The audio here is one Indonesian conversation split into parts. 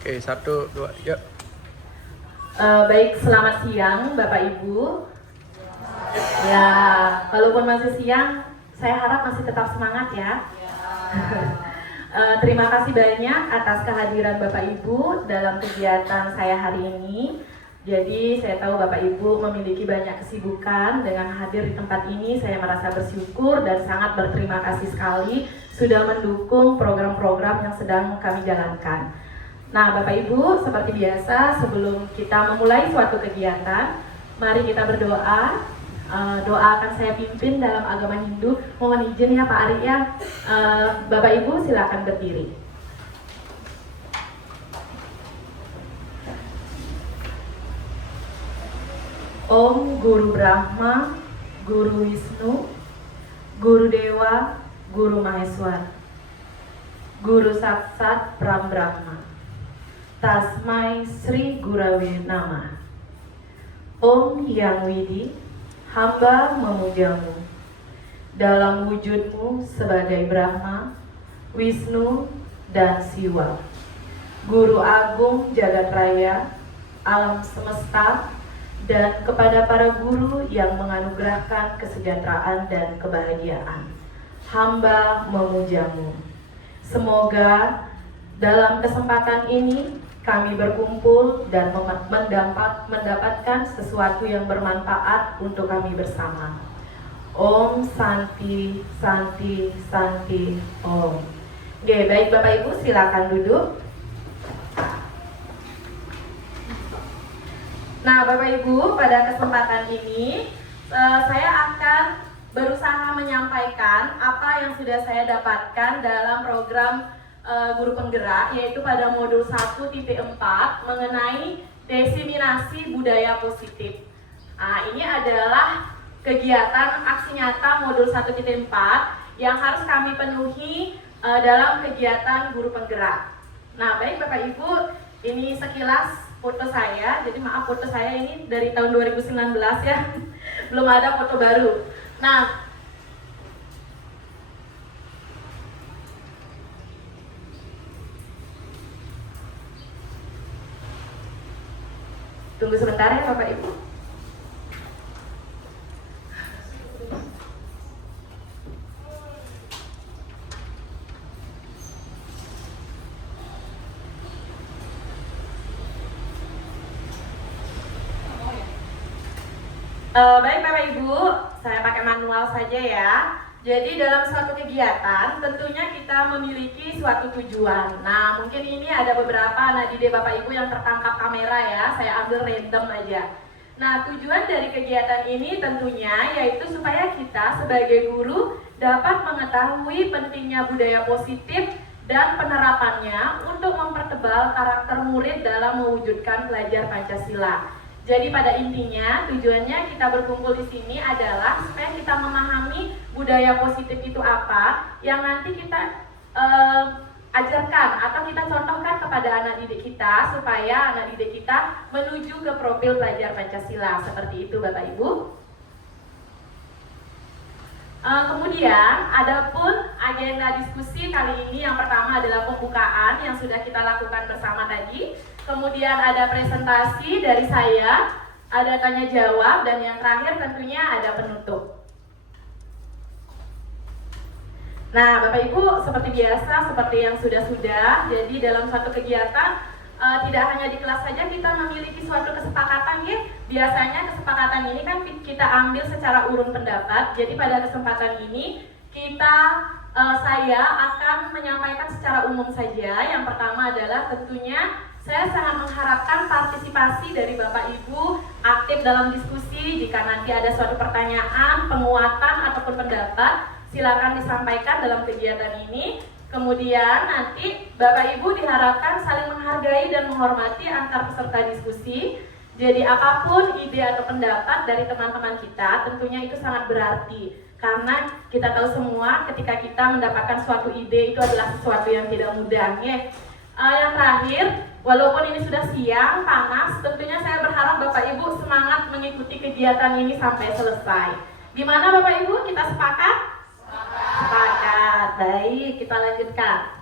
Oke, 1, 2, 3. Baik, selamat siang Bapak Ibu. Ya, walaupun masih siang, saya harap masih tetap semangat ya. Terima kasih banyak atas kehadiran Bapak Ibu dalam kegiatan saya hari ini. Jadi saya tahu Bapak Ibu memiliki banyak kesibukan. Dengan hadir di tempat ini saya merasa bersyukur dan sangat berterima kasih sekali sudah mendukung program-program yang sedang kami jalankan. Nah, Bapak Ibu, seperti biasa sebelum kita memulai suatu kegiatan, mari kita berdoa. Doa akan saya pimpin dalam agama Hindu. Mohon izin ya Pak Ari ya. Bapak Ibu silakan berdiri. Om Guru Brahma, Guru Wisnu, Guru Dewa, Guru Maheswara, Guru Saksat Pram Brahma, Tasmai Sri Gurave Namah. Om Yang Widi, hamba memujamu dalam wujudmu sebagai Brahma, Wisnu, dan Siwa, Guru Agung Jagat Raya, alam semesta, dan kepada para guru yang menganugerahkan kesejahteraan dan kebahagiaan. Hamba memujamu. Semoga dalam kesempatan ini kami berkumpul dan mendapatkan sesuatu yang bermanfaat untuk kami bersama. Om Santi, Santi, Santi, Om. Oke, baik Bapak Ibu silakan duduk. Nah Bapak Ibu, pada kesempatan ini saya akan berusaha menyampaikan apa yang sudah saya dapatkan dalam program guru penggerak, yaitu pada modul 1.4 mengenai diseminasi budaya positif. Nah, ini adalah kegiatan aksi nyata modul 1.4 yang harus kami penuhi dalam kegiatan guru penggerak. Nah, baik Bapak Ibu, ini sekilas foto saya. Jadi maaf, foto saya ini dari tahun 2019 ya. Belum ada foto baru. Nah, tunggu sebentar ya Bapak Ibu. Baik Bapak Ibu, saya pakai manual saja ya. Jadi dalam suatu kegiatan tentunya kita memiliki suatu tujuan. Nah mungkin ini ada beberapa nadide Bapak Ibu yang tertangkap kamera ya, saya ambil random aja. Nah tujuan dari kegiatan ini tentunya yaitu supaya kita sebagai guru dapat mengetahui pentingnya budaya positif dan penerapannya untuk mempertebal karakter murid dalam mewujudkan belajar Pancasila. Jadi pada intinya tujuannya kita berkumpul di sini adalah supaya kita memahami budaya positif itu apa yang nanti kita ajarkan atau kita contohkan kepada anak didik kita supaya anak didik kita menuju ke profil belajar Pancasila. Seperti itu Bapak Ibu. Kemudian adapun agenda diskusi kali ini yang pertama adalah pembukaan yang sudah kita lakukan bersama tadi. Kemudian ada presentasi dari saya, ada tanya jawab, dan yang terakhir tentunya ada penutup. Nah Bapak Ibu, seperti biasa, seperti yang sudah-sudah, jadi dalam suatu kegiatan tidak hanya di kelas saja kita memiliki suatu kesepakatan ya. Biasanya kesepakatan ini kan kita ambil secara urun pendapat. Jadi pada kesempatan ini saya akan menyampaikan secara umum saja. Yang pertama adalah tentunya saya sangat mengharapkan partisipasi dari Bapak Ibu aktif dalam diskusi. Jika nanti ada suatu pertanyaan, penguatan ataupun pendapat, silakan disampaikan dalam kegiatan ini. Kemudian nanti Bapak Ibu diharapkan saling menghargai dan menghormati antar peserta diskusi. Jadi apapun ide atau pendapat dari teman-teman kita tentunya itu sangat berarti. Karena kita tahu semua ketika kita mendapatkan suatu ide itu adalah sesuatu yang tidak mudah ya. Yang terakhir, walaupun ini sudah siang, panas, tentunya saya berharap Bapak Ibu semangat mengikuti kegiatan ini sampai selesai. Gimana Bapak Ibu, kita sepakat? Sepakat. Baik, kita lanjutkan.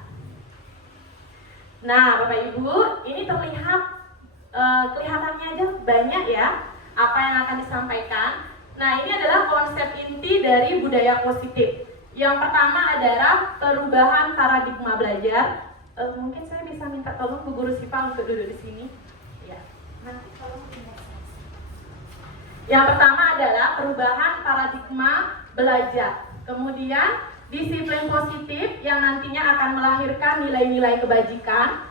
Nah, Bapak Ibu, ini terlihat kelihatannya aja banyak ya apa yang akan disampaikan. Nah, ini adalah konsep inti dari budaya positif. Yang pertama adalah perubahan paradigma belajar. Mungkin saya bisa minta tolong Bu Guru Sipa untuk duduk di sini. Ya. Nanti tolong. Yang pertama adalah perubahan paradigma belajar. Kemudian disiplin positif yang nantinya akan melahirkan nilai-nilai kebajikan.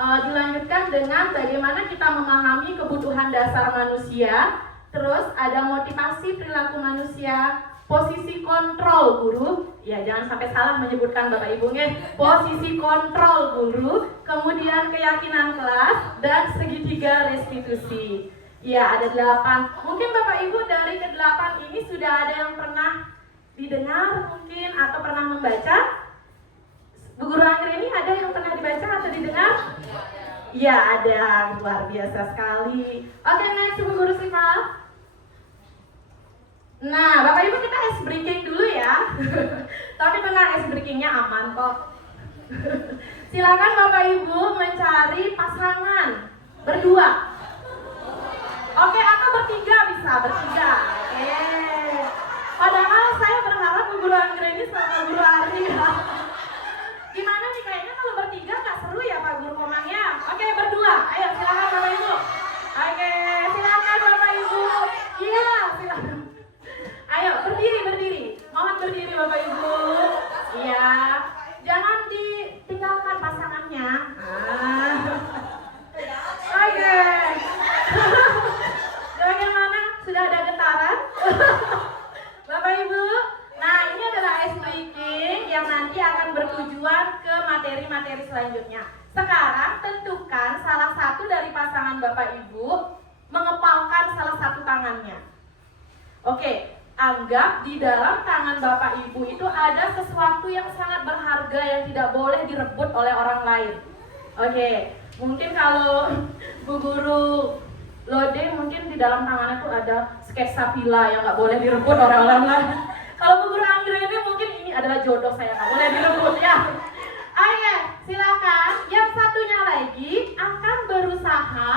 Dilanjutkan dengan bagaimana kita memahami kebutuhan dasar manusia. Terus ada motivasi perilaku manusia, posisi kontrol guru. Ya, jangan sampai salah menyebutkan Bapak Ibu nih. Posisi kontrol guru, kemudian keyakinan kelas, dan segitiga restitusi. Ya, ada 8. Mungkin Bapak Ibu dari ke-8 ini sudah ada yang pernah didengar mungkin atau pernah membaca. Bu Guru Anggreni ini ada yang pernah dibaca atau didengar? Ya, ada. Luar biasa sekali. Oke, next Bu Guru Sipa. Nah, Bapak Ibu kita ice breaking dulu ya. Tapi tenang, ice breakingnya aman kok. Silakan Bapak Ibu mencari pasangan berdua. Oke, atau bertiga bisa, bertiga. Oke. Padahal saya berharap Bu Guru Anggreni sama Bu Guru Ari. Gimana nih, kayaknya kalau bertiga nggak seru ya Pak Guru Komangnya? Oke, berdua. Ayo silakan Bapak Ibu. Oke, silakan Bapak Ibu. Iya, silakan. Ayo berdiri. Mohon berdiri Bapak Ibu. Iya. Jangan ditinggalkan pasangannya. Oke. Bagaimana? Sudah ada getaran? Bapak Ibu. Nah, ini adalah ice breaking yang nanti akan bertujuan ke materi-materi selanjutnya. Sekarang tentukan salah satu dari pasangan Bapak Ibu mengepalkan salah satu tangannya. Oke, anggap di dalam tangan Bapak Ibu itu ada sesuatu yang sangat berharga yang tidak boleh direbut oleh orang lain. Oke, mungkin kalau Bu Guru Lode mungkin di dalam tangannya itu ada sketsa villa yang nggak boleh direbut oleh orang lain. Kalau Bu Guru Anggreni mungkin ini adalah jodoh saya, nggak boleh direbut ya. Oke, silakan. Yang satunya lagi akan berusaha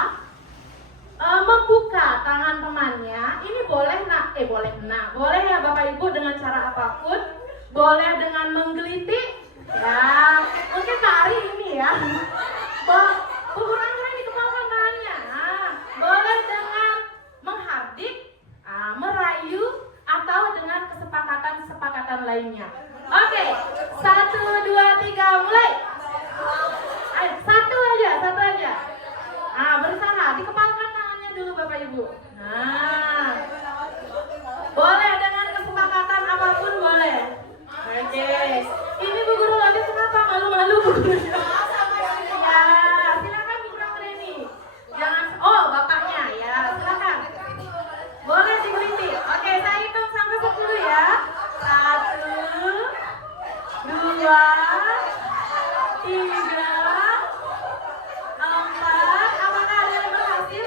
membuka tangan temannya. Ini boleh boleh ya Bapak Ibu dengan cara apapun. Boleh dengan menggelitik, ya. Mungkin Pak Ari ini ya. Bu Guru Anggreni dikepalkan tangannya. Boleh dengan menghardik, merayu, atau dengan kesepakatan lainnya. Oke, 1, 2, 3, mulai. Ayo, satu aja. Berusaha, dikepalkan tangannya dulu Bapak Ibu. Nah, boleh dengan kesepakatan apapun boleh. Oke, ini Bu Guru Lode kenapa malu-malu Bu Guru? Ya, silakan Bu Guru Anggreni. Jangan, bapaknya ya, silakan. Boleh digelitik. Oke, saya hitung sampai 10 ya. 1, 2, 3, 4. Apakah ada yang berhasil?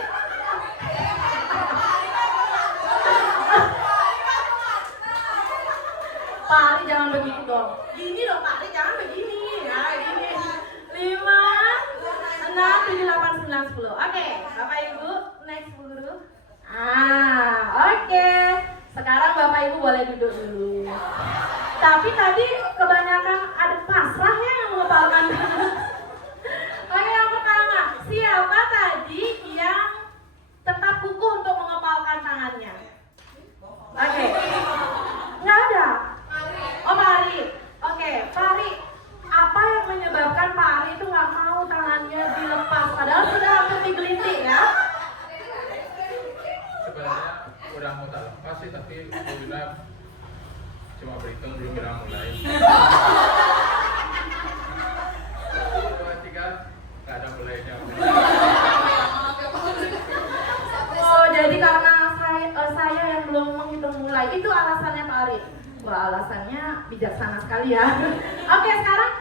Pak Ali jangan begitu dong. Gini dong Pak Ali, jangan begini. Nah, gini. 5, 6, 7, 8, 9, 10. Oke, Bapak Ibu, next Bu Guru. Oke. Sekarang Bapak Ibu boleh duduk dulu. Tapi tadi kebanyakan ada pasrah ya yang mengepalkan. Oke, yang pertama, siapa tadi yang tetap kukuh untuk mengepalkan tangannya? Oke. Nggak ada. Pak Ari. Oke, Pak Ari. Apa yang menyebabkan Pak Ari itu nggak mau tangannya dilepas? Padahal sudah hampir digelitik ya. Sebenarnya udah mau tak lepas sih, tapi udah cuma berhitung belum bilang mulai. 1, 2, 3, nggak ada mulainya. Jadi karena saya yang belum menghitung mulai, itu alasannya Pak Ari. Wah, alasannya bijaksana sekali ya. Oke, sekarang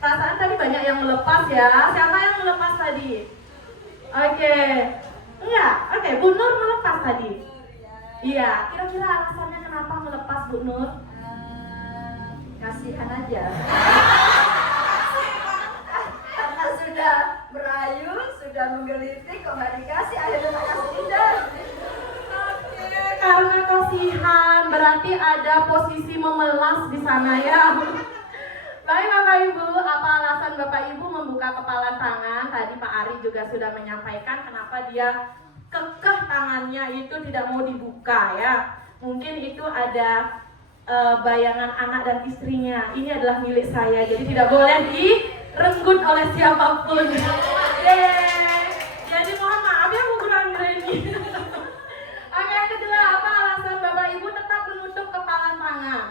perasaan tadi banyak yang melepas ya. Siapa yang melepas tadi? Oke. Enggak, oke, Bu Nur melepas tadi. Iya, kira-kira alasannya kenapa melepas Bu Nur? Kasihan aja. Karena sudah sudah merayu, sudah menggelitik, kok nggak dikasih, akhirnya tak kasih Indah. Oke, karena kasihan, berarti ada posisi memelas di sana ya. Baik Bapak Ibu, apa alasan Bapak Ibu membuka kepalan tangan? Tadi Pak Ari juga sudah menyampaikan kenapa dia kekeh tangannya itu tidak mau dibuka ya. Mungkin itu ada bayangan anak dan istrinya. Ini adalah milik saya, jadi tidak boleh direnggut oleh siapapun. Yeay. Jadi mohon maaf ya Bu Guru Anggreni. Oke, yang kedua, apa alasan Bapak Ibu tetap menutup kepalan tangan?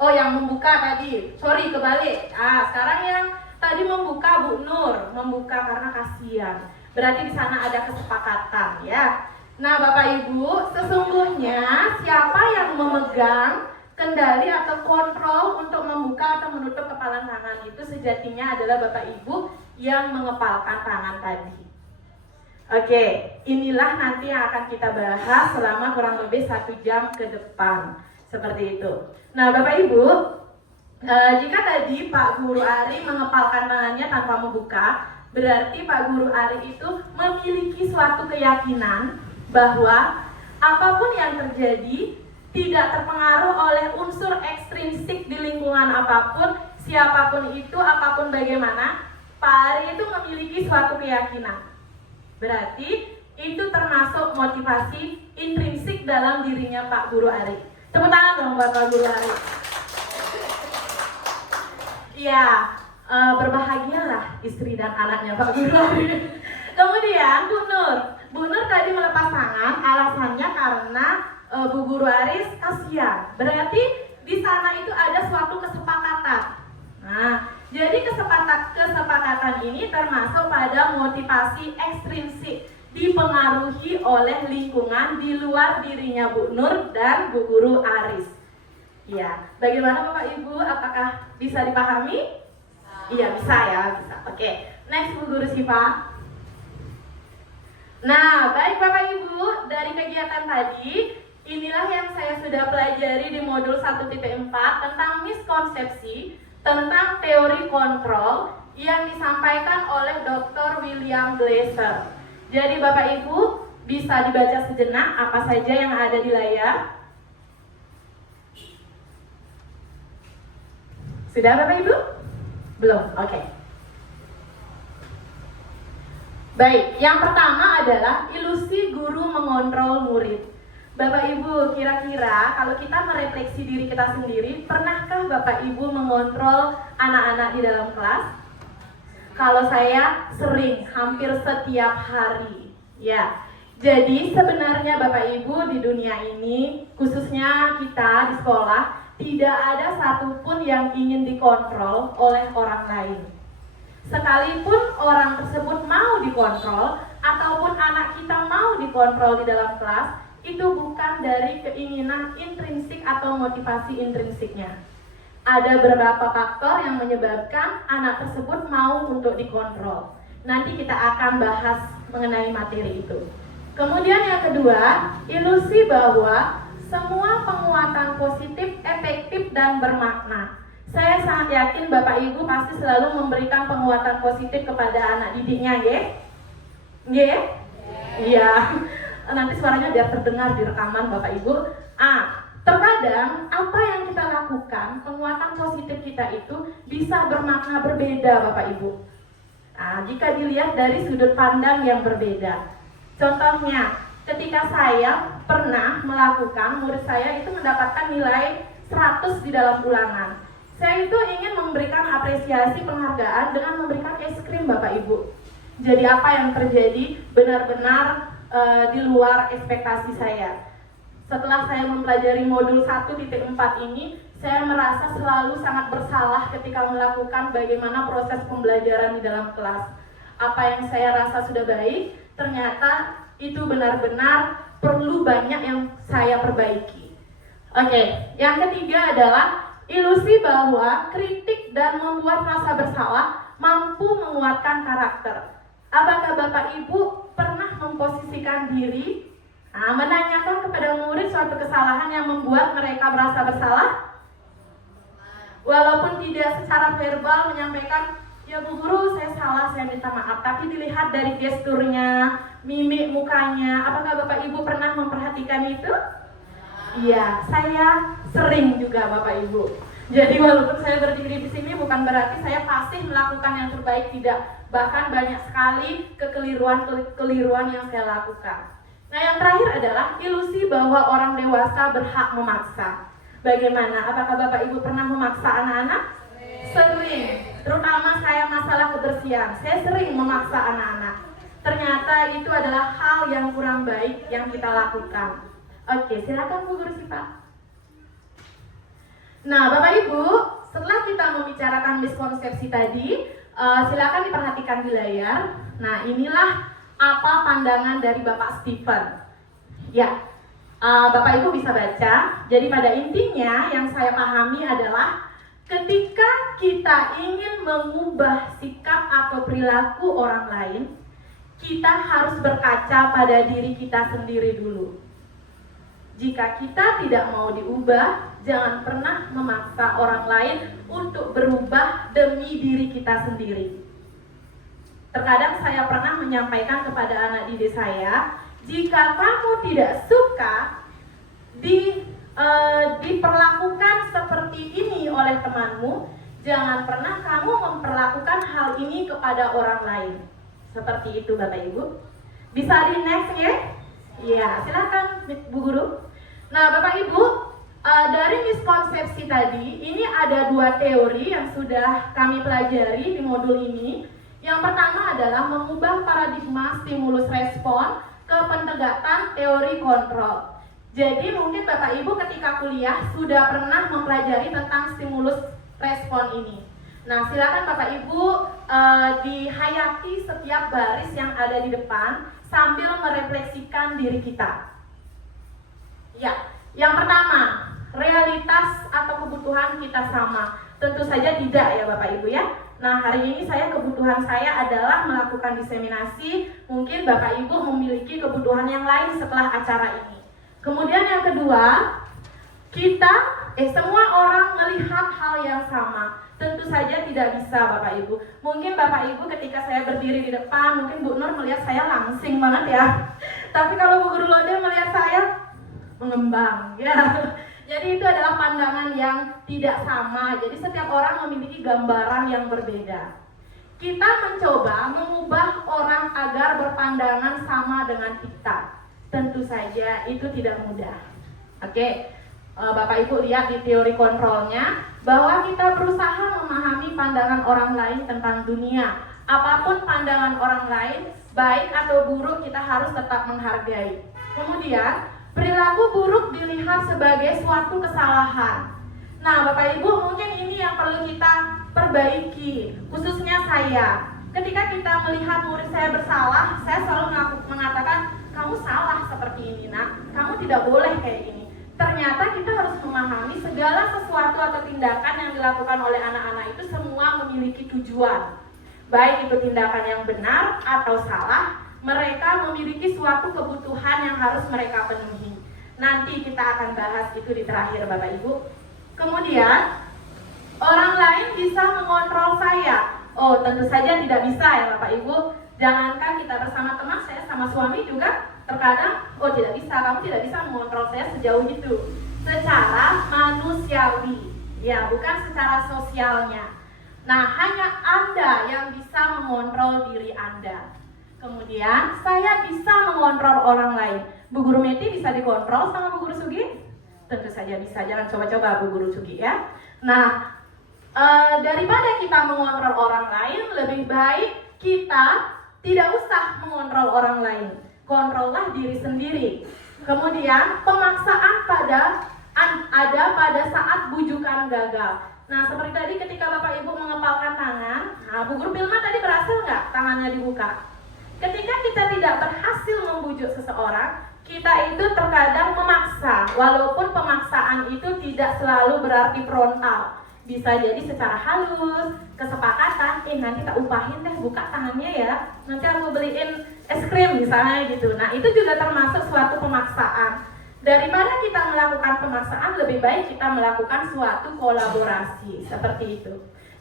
Oh, yang membuka tadi, sorry kebalik. Sekarang yang tadi membuka Bu Nur, membuka karena kasihan. Berarti di sana ada kesepakatan ya. Nah, Bapak Ibu, sesungguhnya siapa yang memegang kendali atau kontrol untuk membuka atau menutup kepalan tangan itu sejatinya adalah Bapak Ibu yang mengepalkan tangan tadi. Oke, inilah nanti yang akan kita bahas selama kurang lebih 1 jam ke depan. Seperti itu. Nah, Bapak Ibu, jika tadi Pak Guru Ari mengepalkan tangannya tanpa membuka, berarti Pak Guru Ari itu memiliki suatu keyakinan bahwa apapun yang terjadi tidak terpengaruh oleh unsur ekstrinsik di lingkungan apapun, siapapun itu, apapun bagaimana, Pak Ari itu memiliki suatu keyakinan. Berarti itu termasuk motivasi intrinsik dalam dirinya Pak Guru Ari. Tepuk tangan dong buat Pak Guru Ari. Iya, berbahagialah istri dan anaknya Pak Guru Ari. Kemudian Bu Nur tadi melepas tangan, alasannya karena Bu Guru Aris kasihan. Berarti di sana itu ada suatu kesepakatan. Nah, jadi kesepakatan ini termasuk pada motivasi ekstrinsik, dipengaruhi oleh lingkungan di luar dirinya Bu Nur dan Bu Guru Aris. Ya, bagaimana Bapak Ibu? Apakah bisa dipahami? Iya, bisa ya, bisa. Oke, next Bu Guru Siva. Nah, baik Bapak Ibu, dari kegiatan tadi, inilah yang saya sudah pelajari di modul 1.4 tentang miskonsepsi, tentang teori kontrol yang disampaikan oleh Dr. William Glasser. Jadi Bapak Ibu bisa dibaca sejenak apa saja yang ada di layar. Sudah Bapak Ibu? Belum? Oke. Baik, yang pertama adalah ilusi guru mengontrol murid. Bapak Ibu, kira-kira kalau kita merefleksi diri kita sendiri, pernahkah Bapak Ibu mengontrol anak-anak di dalam kelas? Kalau saya sering, hampir setiap hari. Ya, jadi sebenarnya Bapak Ibu di dunia ini, khususnya kita di sekolah, tidak ada satupun yang ingin dikontrol oleh orang lain. Sekalipun orang tersebut mau dikontrol, ataupun anak kita mau dikontrol di dalam kelas, itu bukan dari keinginan intrinsik atau motivasi intrinsiknya. Ada beberapa faktor yang menyebabkan anak tersebut mau untuk dikontrol. Nanti kita akan bahas mengenai materi itu. Kemudian yang kedua, ilusi bahwa semua penguatan positif, efektif, dan bermakna. Saya sangat yakin Bapak Ibu pasti selalu memberikan penguatan positif kepada anak didiknya, nggih? Nggih? Iya. Nanti suaranya biar terdengar di rekaman Bapak Ibu. Terkadang apa yang kita lakukan, penguatan positif kita itu bisa bermakna berbeda Bapak Ibu. Jika dilihat dari sudut pandang yang berbeda. Contohnya, ketika saya pernah melakukan, murid saya itu mendapatkan nilai 100 di dalam ulangan. Saya itu ingin memberikan apresiasi penghargaan dengan memberikan es krim Bapak Ibu. Jadi apa yang terjadi benar-benar di luar ekspektasi saya. Setelah saya mempelajari modul 1.4 ini, saya merasa selalu sangat bersalah ketika melakukan bagaimana proses pembelajaran di dalam kelas. Apa yang saya rasa sudah baik, ternyata itu benar-benar perlu banyak yang saya perbaiki. Oke, yang ketiga adalah ilusi bahwa kritik dan membuat rasa bersalah mampu menguatkan karakter. Apakah Bapak Ibu pernah memposisikan diri, menanyakan kepada murid suatu kesalahan yang membuat mereka merasa bersalah? Walaupun tidak secara verbal menyampaikan, ya Bu Guru saya salah, saya minta maaf, tapi dilihat dari gesturnya, mimik mukanya, apakah Bapak Ibu pernah memperhatikan itu? Iya, saya sering juga Bapak Ibu. Jadi walaupun saya berdiri di sini bukan berarti saya pasti melakukan yang terbaik, tidak. Bahkan banyak sekali kekeliruan yang saya lakukan. Nah yang terakhir adalah ilusi bahwa orang dewasa berhak memaksa. Bagaimana? Apakah Bapak Ibu pernah memaksa anak-anak? Sering. Terutama saya masalah kebersihan. Saya sering memaksa anak-anak. Ternyata itu adalah hal yang kurang baik yang kita lakukan. Oke, silakan Bu Guru Siva. Nah, Bapak Ibu, setelah kita membicarakan miskonsepsi tadi, silakan diperhatikan di layar. Nah, inilah apa pandangan dari Bapak Stephen. Ya, Bapak Ibu bisa baca. Jadi pada intinya yang saya pahami adalah ketika kita ingin mengubah sikap atau perilaku orang lain, kita harus berkaca pada diri kita sendiri dulu. Jika kita tidak mau diubah, jangan pernah memaksa orang lain untuk berubah demi diri kita sendiri. Terkadang saya pernah menyampaikan kepada anak didik saya, jika kamu tidak suka diperlakukan seperti ini oleh temanmu, jangan pernah kamu memperlakukan hal ini kepada orang lain. Seperti itu Bapak Ibu. Bisa di next ya? Iya, silakan Bu Guru. Nah Bapak Ibu, dari miskonsepsi tadi, ini ada dua teori yang sudah kami pelajari di modul ini. Yang pertama adalah mengubah paradigma stimulus respon ke pendekatan teori kontrol. Jadi mungkin Bapak Ibu ketika kuliah sudah pernah mempelajari tentang stimulus respon ini. Nah silakan Bapak Ibu dihayati setiap baris yang ada di depan sambil merefleksikan diri kita. Ya, yang pertama, realitas atau kebutuhan kita sama? Tentu saja tidak ya Bapak Ibu ya. Nah hari ini kebutuhan saya adalah melakukan diseminasi. Mungkin Bapak Ibu memiliki kebutuhan yang lain setelah acara ini. Kemudian yang kedua, semua orang melihat hal yang sama. Tentu saja tidak bisa Bapak Ibu. Mungkin Bapak Ibu ketika saya berdiri di depan, mungkin Bu Nur melihat saya langsing banget ya. Tapi kalau Bu Guru Lode melihat saya mengembang ya. Jadi itu adalah pandangan yang tidak sama. Jadi setiap orang memiliki gambaran yang berbeda. Kita mencoba mengubah orang agar berpandangan sama dengan kita. Tentu saja itu tidak mudah. Oke, Bapak Ibu lihat di teori kontrolnya bahwa kita berusaha memahami pandangan orang lain tentang dunia. Apapun pandangan orang lain, baik atau buruk, kita harus tetap menghargai. Kemudian perilaku buruk dilihat sebagai suatu kesalahan. Nah Bapak Ibu, mungkin ini yang perlu kita perbaiki, khususnya saya. Ketika kita melihat murid saya bersalah, saya selalu mengatakan, kamu salah seperti ini nak, kamu tidak boleh kayak gini. Ternyata kita harus memahami segala sesuatu atau tindakan yang dilakukan oleh anak-anak itu semua memiliki tujuan. Baik itu tindakan yang benar atau salah, mereka memiliki suatu kebutuhan yang harus mereka penuhi. Nanti kita akan bahas itu di terakhir Bapak Ibu. Kemudian, orang lain bisa mengontrol saya. Oh, tentu saja tidak bisa ya Bapak Ibu. Jangankan kita bersama teman, saya sama suami juga terkadang, oh tidak bisa, kamu tidak bisa mengontrol saya sejauh itu. Secara manusiawi, ya bukan secara sosialnya. Nah, hanya Anda yang bisa mengontrol diri Anda. Kemudian, saya bisa mengontrol orang lain. Bu Guru Meti bisa dikontrol sama Bu Guru Sugi? Tentu saja bisa, jangan coba-coba Bu Guru Sugi ya. Nah, daripada kita mengontrol orang lain, lebih baik kita tidak usah mengontrol orang lain. Kontrollah diri sendiri. Kemudian pemaksaan ada pada saat bujukan gagal. Nah seperti tadi ketika Bapak Ibu mengepalkan tangan, Bu Guru Pilma tadi berhasil nggak tangannya dibuka? Ketika kita tidak berhasil membujuk seseorang, kita itu terkadang memaksa. Walaupun pemaksaan itu tidak selalu berarti frontal. Bisa jadi secara halus, kesepakatan, nanti tak upahin deh buka tangannya ya, nanti aku beliin es krim misalnya gitu. Nah itu juga termasuk suatu pemaksaan. Daripada kita melakukan pemaksaan, lebih baik kita melakukan suatu kolaborasi seperti itu.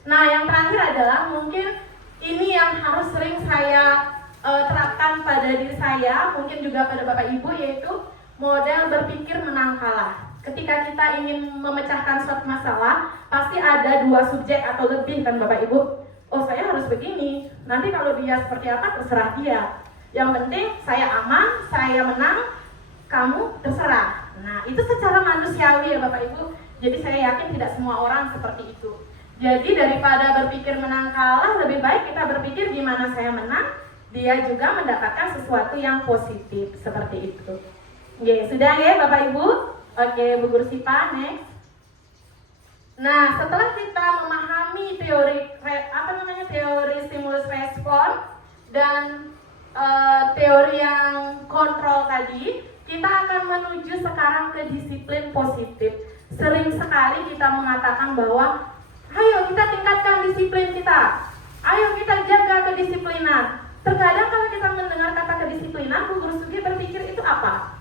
Nah yang terakhir adalah mungkin Ini yang harus sering saya terapkan pada diri saya, mungkin juga pada Bapak Ibu, yaitu model berpikir menang kalah. Ketika kita ingin memecahkan suatu masalah, pasti ada dua subjek atau lebih kan Bapak Ibu. Oh, saya harus begini, nanti kalau dia seperti apa terserah dia. Yang penting saya aman, saya menang, kamu terserah. Nah, itu secara manusiawi ya Bapak Ibu. Jadi saya yakin tidak semua orang seperti itu. Jadi daripada berpikir menang kalah, lebih baik kita berpikir gimana saya menang, dia juga mendapatkan sesuatu yang positif, seperti itu. Oke, sudah ya Bapak Ibu? Oke, Bu Guru Sipa, next. Nah, setelah kita memahami teori stimulus respon dan teori yang kontrol tadi, kita akan menuju sekarang ke disiplin positif. Sering sekali kita mengatakan bahwa ayo kita tingkatkan disiplin kita, ayo kita jaga kedisiplinan. Terkadang kalau kita mendengar kata kedisiplinan, Bu Guru Sugi berpikir itu apa?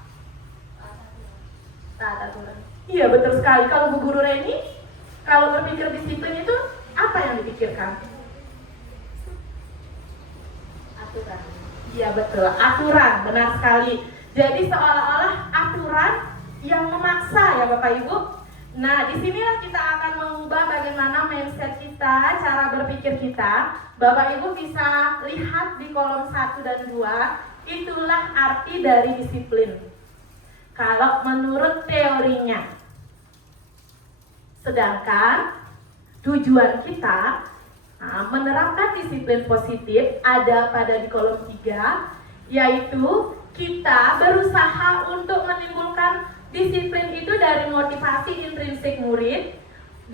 Aturan. Iya, betul sekali. Kalau Bu Guru Reni, kalau berpikir disiplin itu apa yang dipikirkan? Aturan. Iya betul, aturan, benar sekali. Jadi seolah-olah aturan yang memaksa ya Bapak Ibu. Nah, disinilah kita akan mengubah bagaimana mindset kita, cara berpikir kita. Bapak Ibu bisa lihat di kolom 1 dan 2, itulah arti dari disiplin. Kalau menurut teorinya. Sedangkan tujuan kita menerapkan disiplin positif ada pada di kolom 3, yaitu kita berusaha untuk menimbulkan disiplin itu dari motivasi intrinsik murid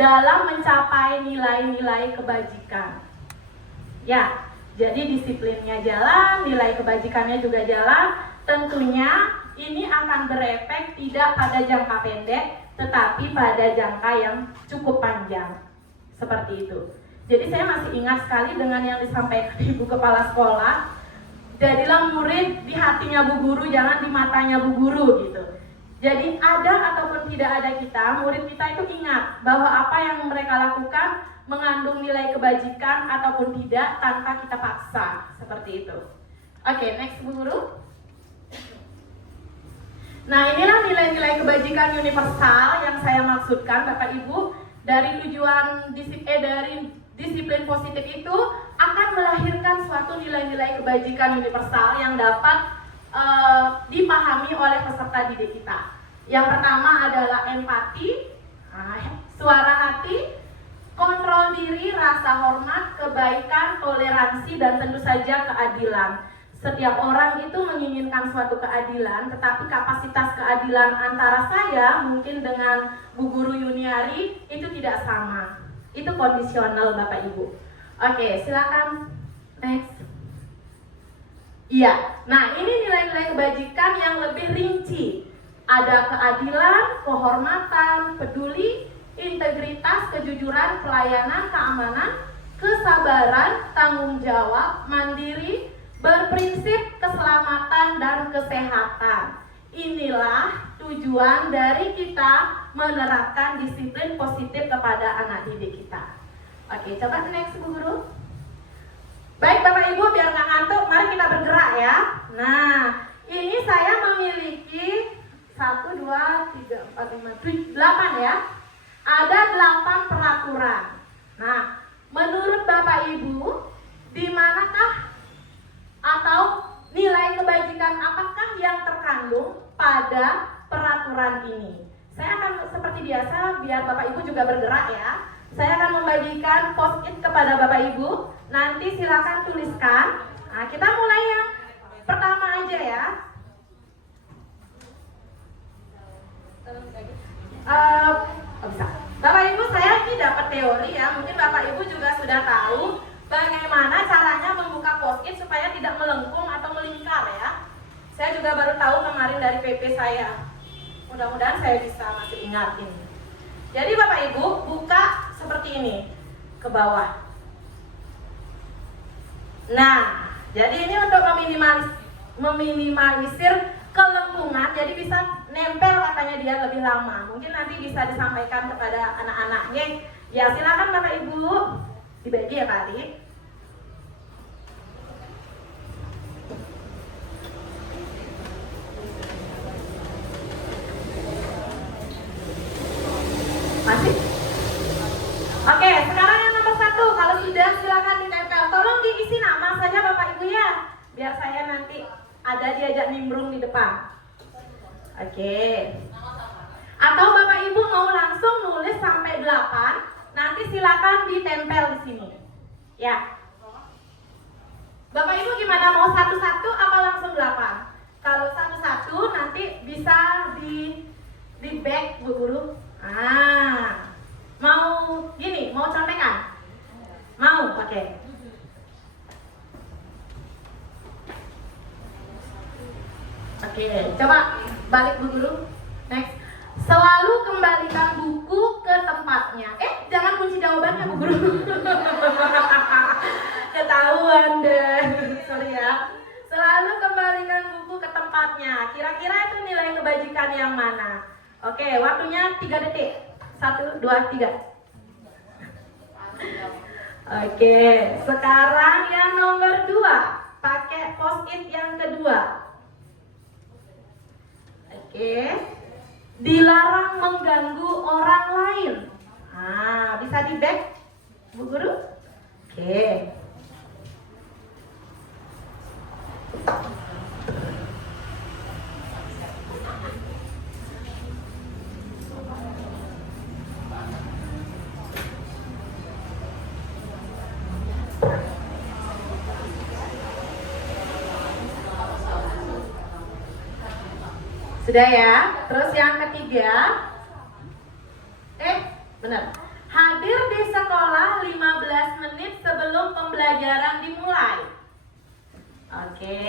dalam mencapai nilai-nilai kebajikan. Ya, jadi disiplinnya jalan, nilai kebajikannya juga jalan. Tentunya ini akan berefek tidak pada jangka pendek, tetapi pada jangka yang cukup panjang. Seperti itu. Jadi saya masih ingat sekali dengan yang disampaikan Ibu Kepala Sekolah. Jadilah murid di hatinya Bu Guru, jangan di matanya Bu Guru gitu. Jadi ada ataupun tidak ada kita, murid kita itu ingat bahwa apa yang mereka lakukan mengandung nilai kebajikan ataupun tidak tanpa kita paksa. Seperti itu. Oke, next Bu Guru. Nah, inilah nilai-nilai kebajikan universal yang saya maksudkan Bapak Ibu. Dari tujuan dari disiplin positif itu akan melahirkan suatu nilai-nilai kebajikan universal yang dapat dipahami oleh peserta didik kita. Yang pertama adalah empati, suara hati, kontrol diri, rasa hormat, kebaikan, toleransi, dan tentu saja keadilan. Setiap orang itu menginginkan suatu keadilan, tetapi kapasitas keadilan antara saya mungkin dengan Bu Guru Yuniari itu tidak sama. Itu kondisional Bapak Ibu. Oke, silakan next. Iya, nah ini nilai-nilai kebajikan yang lebih rinci. Ada keadilan, kehormatan, peduli, integritas, kejujuran, pelayanan, keamanan, kesabaran, tanggung jawab, mandiri, berprinsip, keselamatan, dan kesehatan. Inilah tujuan dari kita menerapkan disiplin positif kepada anak didik kita. Oke, coba next Bu Guru. Baik Bapak Ibu, biar nggak ngantuk, mari kita bergerak ya. Nah, ini saya memiliki 1, 2, 3, 4, 5, 7, 8 ya. Ada 8 peraturan. Nah, menurut Bapak Ibu, di manakah atau nilai kebajikan apakah yang terkandung pada peraturan ini? Saya akan seperti biasa, biar Bapak Ibu juga bergerak ya. Saya akan membagikan post-it kepada Bapak Ibu. Nanti silakan tuliskan. Nah, kita mulai yang pertama aja ya. Bisa. Bapak Ibu, saya ini dapat teori ya. Mungkin Bapak Ibu juga sudah tahu bagaimana caranya membuka post-it supaya tidak melengkung atau melingkar ya. Saya juga baru tahu kemarin dari PP saya. Mudah-mudahan saya bisa masih ingat ini. Jadi Bapak Ibu buka seperti ini ke bawah. Nah, jadi ini untuk meminimalisir kelengkungan, jadi bisa nempel katanya dia lebih lama. Mungkin nanti bisa disampaikan kepada anak-anaknya. Ya silakan Bapak Ibu dibagi ya Pak Adik. biar saya nanti ada diajak nimbrung di depan. Oke. Atau Bapak Ibu mau langsung nulis sampai 8, nanti silakan ditempel di sini. Ya. Bapak Ibu gimana, mau satu-satu apa langsung 8? Kalau satu-satu nanti bisa di back Bu Guru. Mau gini, mau contekan? Mau, oke. Oke, coba balik Bu Guru. Next. Selalu kembalikan buku ke tempatnya. Jangan kunci jawabannya Bu Guru. Ketahuan deh. Sorry ya. Selalu kembalikan buku ke tempatnya. Kira-kira itu nilai kebajikan yang mana? Oke, waktunya 3 detik. 1, 2, 3. Oke, sekarang yang nomor 2. Pakai post-it yang kedua. Oke. Dilarang mengganggu orang lain. Bisa di back Bu Guru? Oke. Sudah ya? Terus yang ketiga, benar. Hadir di sekolah 15 menit sebelum pembelajaran dimulai. Oke.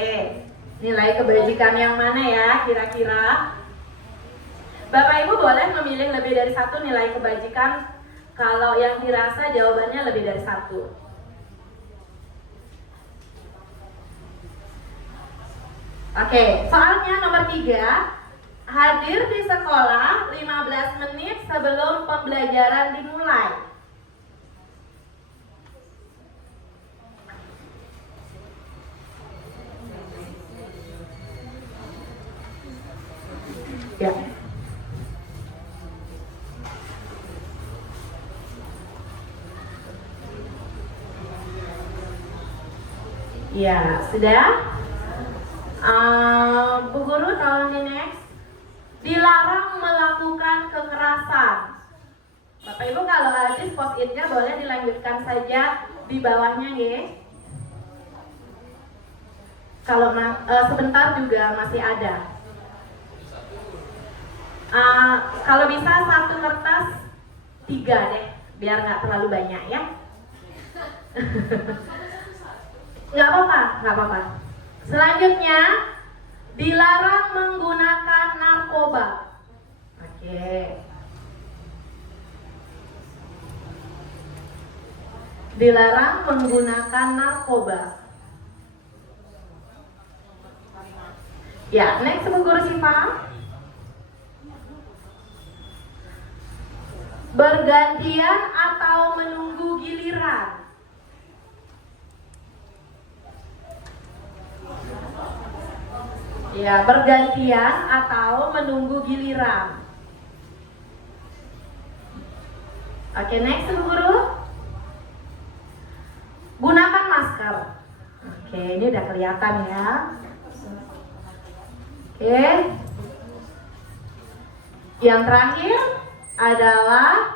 Nilai kebajikan yang mana ya kira-kira? Bapak Ibu boleh memilih lebih dari 1 nilai kebajikan kalau yang dirasa jawabannya lebih dari 1. Oke, soalnya nomor 3. Hadir di sekolah 15 menit sebelum pembelajaran dimulai. Ya. Ya, sudah. Bu Guru tolong di next. Dilarang melakukan kekerasan. Bapak Ibu kalau habis post-itnya boleh dilanjutkan saja di bawahnya ya. Kalau sebentar juga masih ada. Kalau bisa 1 kertas 3 deh, biar nggak terlalu banyak ya. Nggak apa-apa. Selanjutnya, dilarang menggunakan narkoba. Oke. Dilarang menggunakan narkoba. Ya, next Bu Guru Siva. Bergantian atau menunggu giliran. Ya, bergantian atau menunggu giliran. Oke, next Bu Guru. Gunakan masker. Oke, ini udah kelihatan ya. Oke. Yang terakhir adalah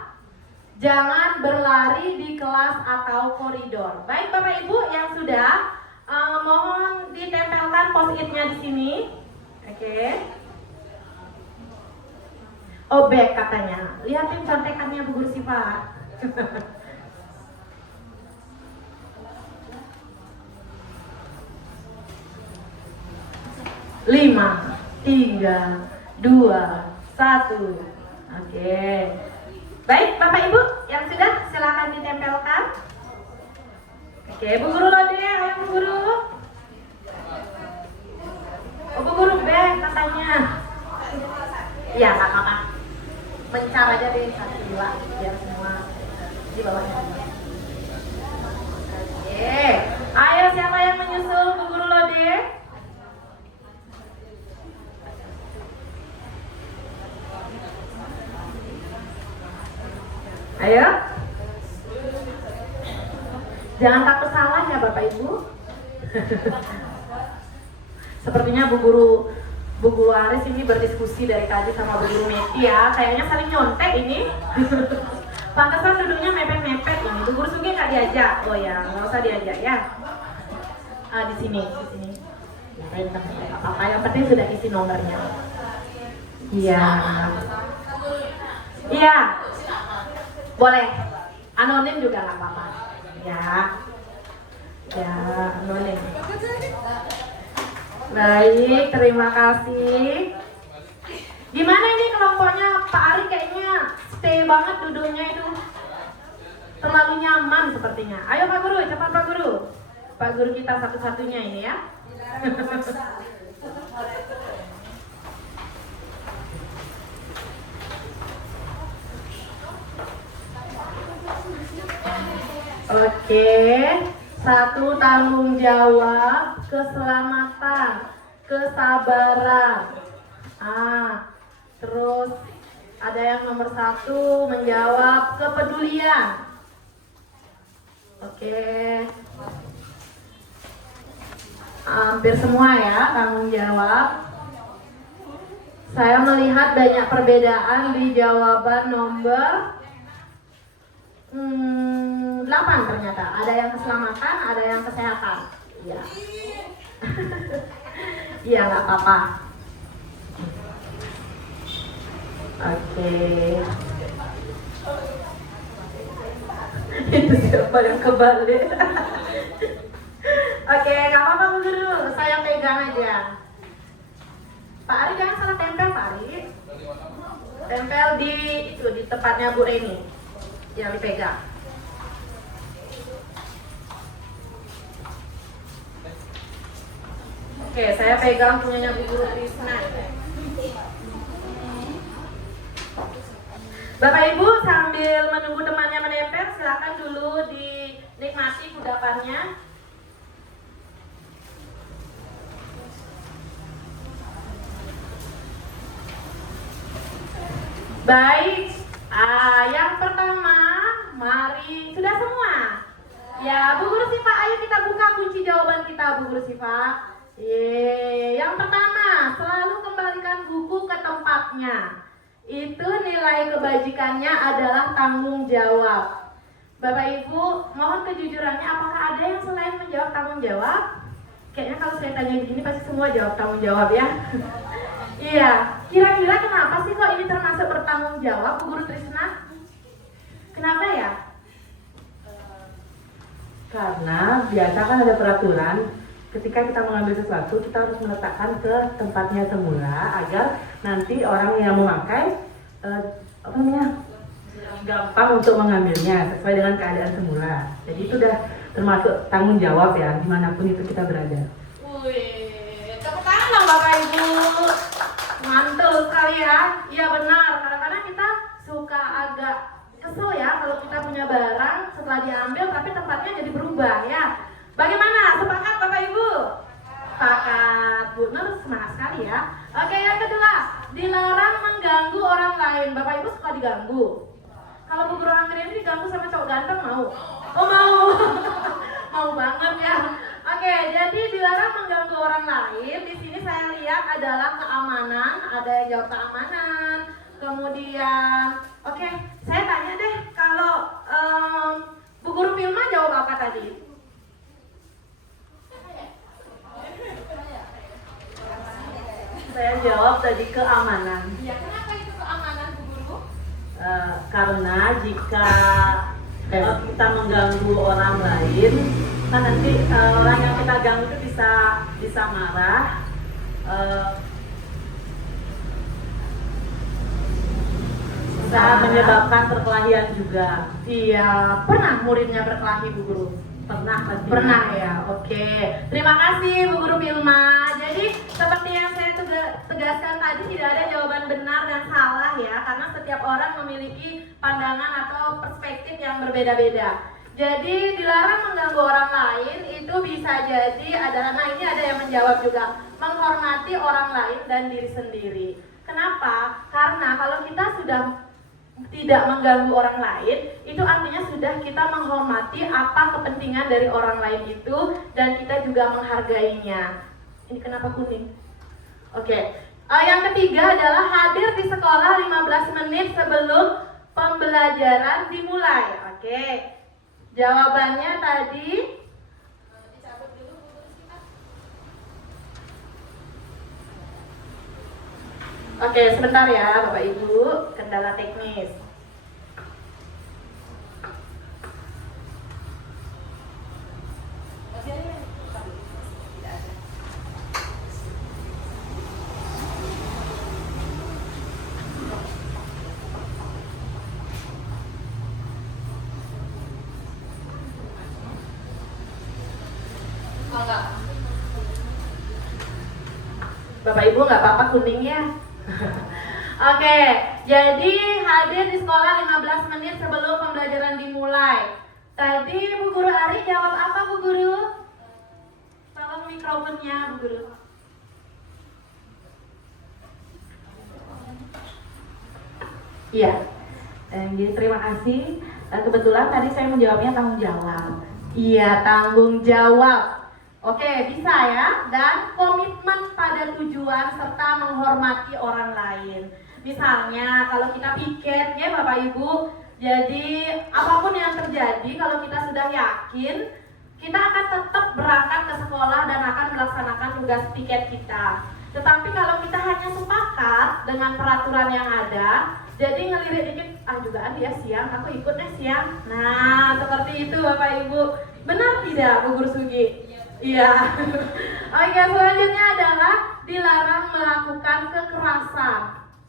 jangan berlari di kelas atau koridor. Baik Bapak Ibu yang sudah, mohon ditempelkan post-itnya di sini. Oke. Back katanya. Lihatin contekannya Bu Guru Siva. 5, 3, 2, 1. Oke. Baik Bapak Ibu yang sudah, silakan ditempelkan. Oke, Bu Guru Lode, ayo Bu Guru. Bu Guru back katanya. Iya, nggak apa-apa. Mencar aja deh 1, 2 biar semua di bawahnya. Oke. Ayo siapa yang menyusul Bu Guru Lode? Ayo. Jangan takut salah ya Bapak Ibu. Sepertinya Bu Guru Aris ini berdiskusi dari tadi sama Bu Guru Meti ya. Kayaknya saling nyontek ini. Pantesan duduknya mepet-mepet ini. Bu Guru Sugi nggak diajak. Oh ya, nggak usah diajak ya. Di sini. Apa yang penting sudah isi nomornya. Iya. Iya. Boleh. Anonim juga nggak apa-apa. Ya, anonim. Baik, terima kasih. Gimana ini kelompoknya Pak Ari? Kayaknya stay banget duduknya itu. Terlalu nyaman sepertinya. Ayo Pak Guru, cepat Pak Guru. Pak Guru kita satu-satunya ini ya. Oke, satu tanggung jawab, keselamatan, kesabaran. Terus ada yang nomor 1 menjawab kepedulian. Oke, hampir semua ya tanggung jawab. Saya melihat banyak perbedaan di jawaban nomor 8 ternyata. Ada yang keselamatan, ada yang kesehatan. Iya. Iya, nggak apa-apa. Oke. Itu siapa yang kebalik? Oke, nggak apa-apa Bu Guru. Saya pegang aja. Pak Ari jangan salah tempel Pak Ari. Tempel di tempatnya Bu Reni. Yang dipegang. Oke, saya pegang punyanya Bu Guru Krisna. Bapak Ibu sambil menunggu temannya menempel, silakan dulu dinikmati kudapannya. Baik, yang pertama, mari sudah semua. Ya, Bu Guru Siva, ayo kita buka kunci jawaban kita, Bu Guru Siva. Yang pertama, selalu kembalikan buku ke tempatnya. Itu nilai kebajikannya adalah tanggung jawab. Bapak Ibu, mohon kejujurannya, apakah ada yang selain menjawab tanggung jawab? Kayaknya kalau saya tanya begini pasti semua jawab tanggung jawab ya. Iya, kira-kira kenapa sih kok ini termasuk bertanggung jawab, Bu Guru Trisna? Kenapa ya? Karena biasa kan ada peraturan, ketika kita mengambil sesuatu kita harus meletakkan ke tempatnya semula agar nanti orang yang memakai gampang untuk mengambilnya sesuai dengan keadaan semula. Jadi itu udah termasuk tanggung jawab ya dimanapun itu kita berada. Wih, tepuk tangan dong Bapak Ibu. Mantul sekali ya. Iya benar, kadang-kadang kita suka agak kesel ya kalau kita punya barang setelah diambil tapi tempatnya jadi berubah ya. Bagaimana? Sepakat Bapak Ibu? Sepakat. Bu Nur semangat sekali ya. Oke, yang kedua, dilarang mengganggu orang lain. Bapak Ibu suka diganggu? Kalau Bu Guru Anggreni ini diganggu sama cowok ganteng mau? Oh mau. Mau banget ya. Oke, jadi dilarang mengganggu orang lain. Di sini saya lihat adalah keamanan, ada yang jawab keamanan. Kemudian, oke, saya tanya deh, kalau Bu Guru Vilma jawab apa tadi? Saya jawab tadi keamanan. Iya, kenapa itu keamanan Bu Guru? Karena jika kita mengganggu orang lain, kan nanti orang yang kita ganggu itu bisa marah, bisa menyebabkan perkelahian juga. Iya, pernah muridnya berkelahi Bu Guru? Pernah ya, oke. Terima kasih Bu Guru Vilma. Jadi seperti yang saya tegaskan tadi, tidak ada jawaban benar dan salah ya, karena setiap orang memiliki pandangan atau perspektif yang berbeda-beda. Jadi dilarang mengganggu orang lain itu bisa jadi adalah, nah ini ada yang menjawab juga, menghormati orang lain dan diri sendiri. Kenapa? Karena kalau kita sudah tidak mengganggu orang lain, itu artinya sudah kita menghormati apa kepentingan dari orang lain itu dan kita juga menghargainya. Ini kenapa kuning? Oke. Yang ketiga adalah hadir di sekolah 15 menit sebelum pembelajaran dimulai. Oke. Jawabannya tadi Oke, sebentar ya Bapak Ibu, kendala teknis. Bapak Ibu nggak apa-apa kuningnya. Oke, jadi hadir di sekolah 15 menit sebelum pembelajaran dimulai. Tadi Bu Guru Ari jawab apa Bu Guru? Tolong mikrofonnya Bu Guru. Iya, terima kasih. Kebetulan tadi saya menjawabnya tanggung jawab. Iya, tanggung jawab. Oke, bisa ya. Dan komitmen pada tujuan serta menghormati orang lain. Misalnya kalau kita piket ya Bapak Ibu, jadi apapun yang terjadi kalau kita sudah yakin, kita akan tetap berangkat ke sekolah dan akan melaksanakan tugas piket kita. Tetapi kalau kita hanya sepakat dengan peraturan yang ada, jadi ngelirik dikit, juga dia siang, aku ikut deh siang. Nah, seperti itu Bapak Ibu. Benar tidak Bu Guru Sugi? Iya. Oke, selanjutnya adalah dilarang melakukan kekerasan.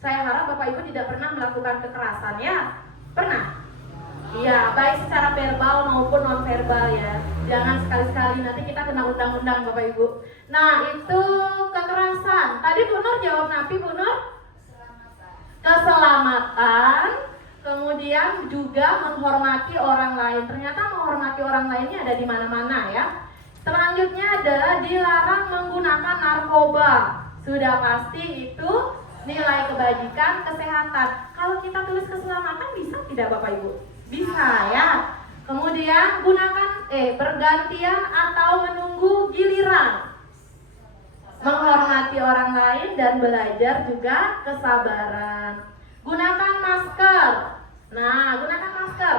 Saya harap Bapak Ibu tidak pernah melakukan kekerasan ya? Pernah? Iya, baik secara verbal maupun non verbal ya. Jangan sekali-sekali nanti kita kena undang-undang Bapak Ibu. Nah, itu kekerasan. Tadi Bu Nur jawab napi Bu Nur? Keselamatan. Kemudian juga menghormati orang lain. Ternyata menghormati orang lainnya ada di mana-mana ya. Selanjutnya adalah dilarang menggunakan narkoba. Sudah pasti itu nilai kebajikan, kesehatan. Kalau kita tulis keselamatan bisa tidak Bapak Ibu? Bisa ya. Kemudian gunakan bergantian atau menunggu giliran. Menghormati orang lain dan belajar juga kesabaran. Gunakan masker. Nah, gunakan masker.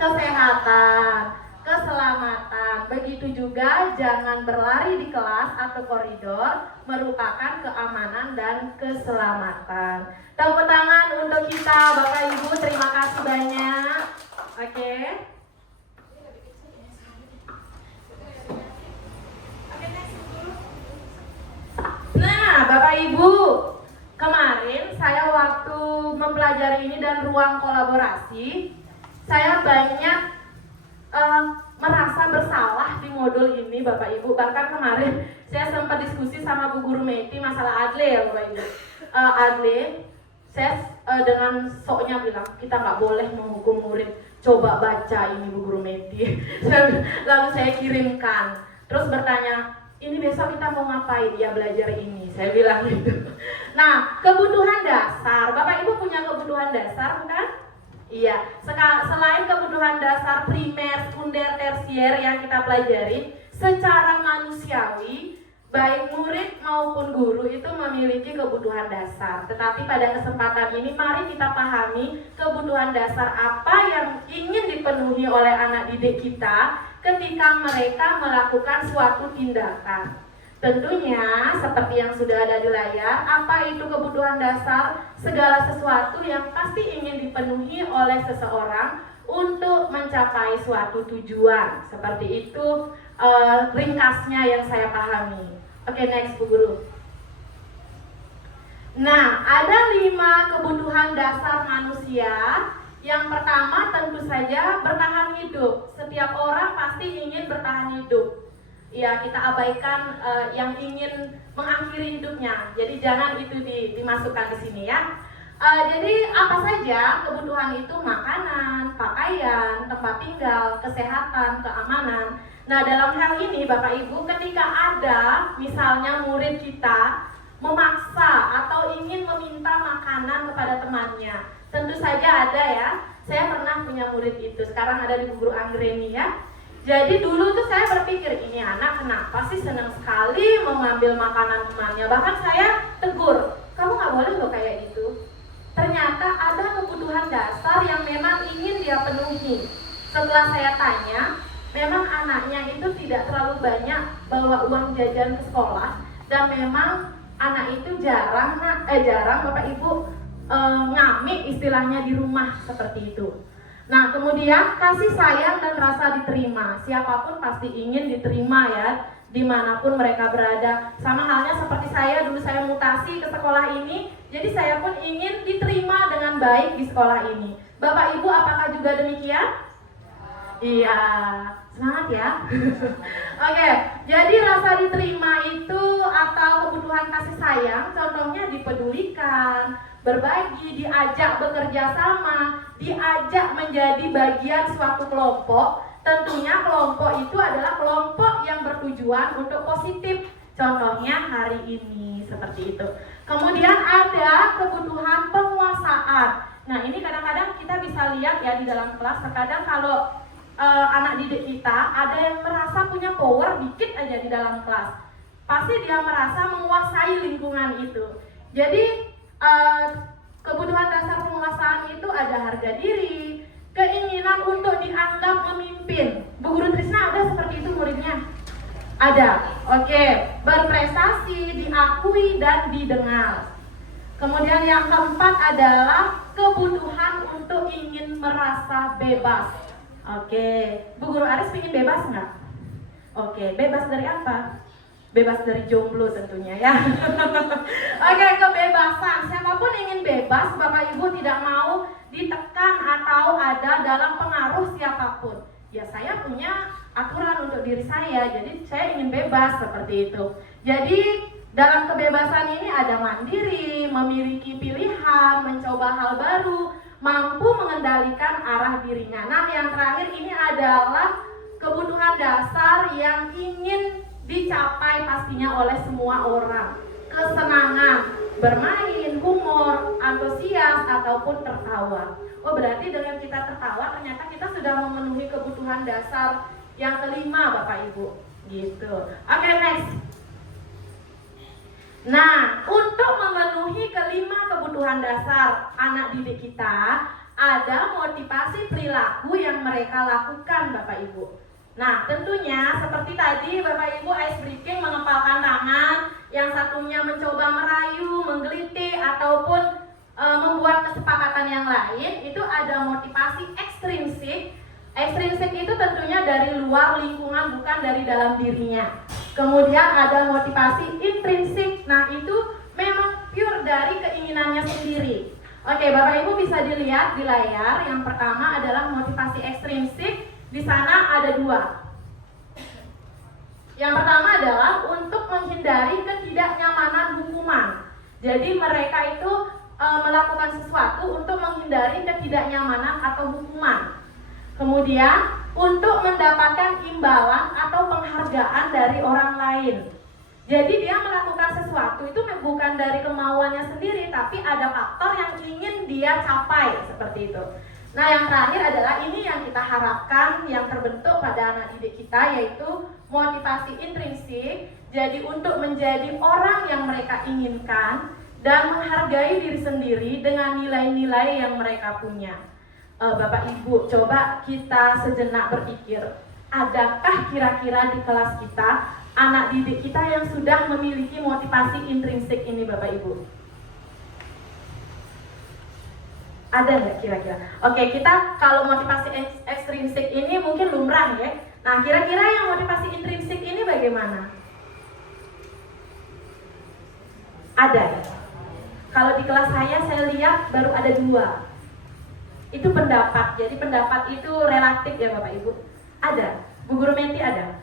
Kesehatan, keselamatan. Begitu juga jangan berlari di kelas atau koridor, merupakan keamanan dan keselamatan. Tepuk tangan untuk kita Bapak Ibu, terima kasih banyak. Oke. Nah, Bapak Ibu, kemarin saya waktu mempelajari ini dan ruang kolaborasi, saya banyak merasa bersalah di modul ini Bapak Ibu. Bahkan kemarin saya sempat diskusi sama Bu Guru Meti masalah adle ya Bapak Ibu. Adle, saya dengan soknya bilang kita nggak boleh menghukum murid. Coba baca ini Bu Guru Meti. Lalu saya kirimkan, terus bertanya, ini besok kita mau ngapain? Ya belajar ini, saya bilang gitu. Nah, kebutuhan dasar, Bapak Ibu punya kebutuhan dasar bukan? Iya, selain kebutuhan dasar primer, sekunder, tersier yang kita pelajari, secara manusiawi, baik murid maupun guru itu memiliki kebutuhan dasar. Tetapi pada kesempatan ini, mari kita pahami kebutuhan dasar apa yang ingin dipenuhi oleh anak didik kita ketika mereka melakukan suatu tindakan. Tentunya seperti yang sudah ada di layar, apa itu kebutuhan dasar? Segala sesuatu yang pasti ingin dipenuhi oleh seseorang untuk mencapai suatu tujuan. Seperti itu ringkasnya yang saya pahami. Oke, next Bu Guru. Nah, ada 5 kebutuhan dasar manusia. Yang pertama tentu saja bertahan hidup. Setiap orang pasti ingin bertahan hidup. Ya, kita abaikan yang ingin mengakhiri hidupnya. Jadi jangan itu dimasukkan di sini ya. Jadi apa saja kebutuhan itu? Makanan, pakaian, tempat tinggal, kesehatan, keamanan. Nah, dalam hal ini Bapak Ibu, ketika ada misalnya murid kita memaksa atau ingin meminta makanan kepada temannya, tentu saja ada ya. Saya pernah punya murid itu, sekarang ada di Bu Guru Anggreni ya. Jadi dulu tuh saya berpikir, ini anak kenapa sih senang sekali mau ngambil makanan temannya. Bahkan saya tegur, kamu nggak boleh loh kayak gitu. Ternyata ada kebutuhan dasar yang memang ingin dia penuhi. Setelah saya tanya, memang anaknya itu tidak terlalu banyak bawa uang jajan ke sekolah, dan memang anak itu jarang Bapak Ibu ngamik istilahnya di rumah seperti itu. Nah, kemudian kasih sayang dan rasa diterima. Siapapun pasti ingin diterima ya, dimanapun mereka berada. Sama halnya seperti saya, dulu saya mutasi ke sekolah ini, jadi saya pun ingin diterima dengan baik di sekolah ini. Bapak Ibu apakah juga demikian? Iya, semangat ya. Oke, jadi rasa diterima itu atau kebutuhan kasih sayang, contohnya dipedulikan, berbagi, diajak bekerja sama, diajak menjadi bagian suatu kelompok. Tentunya kelompok itu adalah kelompok yang bertujuan untuk positif. Contohnya hari ini seperti itu. Kemudian ada kebutuhan penguasaan. Nah, ini kadang-kadang kita bisa lihat ya di dalam kelas, terkadang kalau anak didik kita ada yang merasa punya power dikit aja di dalam kelas, pasti dia merasa menguasai lingkungan itu. Jadi kebutuhan dasar penguasaan itu ada harga diri, keinginan untuk dianggap memimpin. Bu Guru Trisna ada seperti itu muridnya? Ada. Oke, berprestasi, diakui dan didengar. Kemudian yang keempat adalah kebutuhan untuk ingin merasa bebas. Oke, Bu Guru Aris ingin bebas nggak? Oke, bebas dari apa? Bebas dari jomblo tentunya ya. Oke, kebebasan. Siapapun ingin bebas, Bapak Ibu tidak mau ditekan atau ada dalam pengaruh siapapun. Ya, saya punya aturan untuk diri saya, jadi saya ingin bebas seperti itu. Jadi dalam kebebasan ini ada mandiri, memiliki pilihan, mencoba hal baru, mampu mengendalikan arah dirinya. Nah, yang terakhir ini adalah kebutuhan dasar yang ingin dicapai pastinya oleh semua orang. Kesenangan, bermain, humor, antusias, ataupun tertawa. Oh, berarti dengan kita tertawa ternyata kita sudah memenuhi kebutuhan dasar yang kelima, Bapak Ibu. Gitu. Oke, next. Nah, untuk memenuhi kelima kebutuhan dasar anak didik kita, ada motivasi perilaku yang mereka lakukan, Bapak Ibu. Nah, tentunya seperti tadi Bapak Ibu ice breaking, mengepalkan tangan, yang satunya mencoba merayu, menggelitik, ataupun membuat kesepakatan yang lain, itu ada motivasi ekstrinsik. Ekstrinsik itu tentunya dari luar lingkungan, bukan dari dalam dirinya. Kemudian ada motivasi intrinsik. Nah, itu memang pure dari keinginannya sendiri. Oke, Bapak Ibu bisa dilihat di layar. Yang pertama adalah motivasi ekstrinsik. Di sana ada dua. Yang pertama adalah untuk menghindari ketidaknyamanan hukuman. Jadi mereka itu melakukan sesuatu untuk menghindari ketidaknyamanan atau hukuman. Kemudian untuk mendapatkan imbalan atau penghargaan dari orang lain. Jadi dia melakukan sesuatu itu bukan dari kemauannya sendiri, tapi ada faktor yang ingin dia capai, seperti itu. Nah, yang terakhir adalah ini yang kita harapkan yang terbentuk pada anak didik kita, yaitu motivasi intrinsik. Jadi untuk menjadi orang yang mereka inginkan dan menghargai diri sendiri dengan nilai-nilai yang mereka punya. Bapak Ibu, coba kita sejenak berpikir, adakah kira-kira di kelas kita anak didik kita yang sudah memiliki motivasi intrinsik ini, Bapak Ibu? Ada nggak kira-kira? Oke, kita kalau motivasi ekstrinsik ini mungkin lumrah ya. Nah, kira-kira yang motivasi intrinsik ini bagaimana? Ada ya? Kalau di kelas saya lihat baru ada 2. Itu pendapat, jadi pendapat itu relatif ya Bapak Ibu. Ada, Bu Guru Menti ada?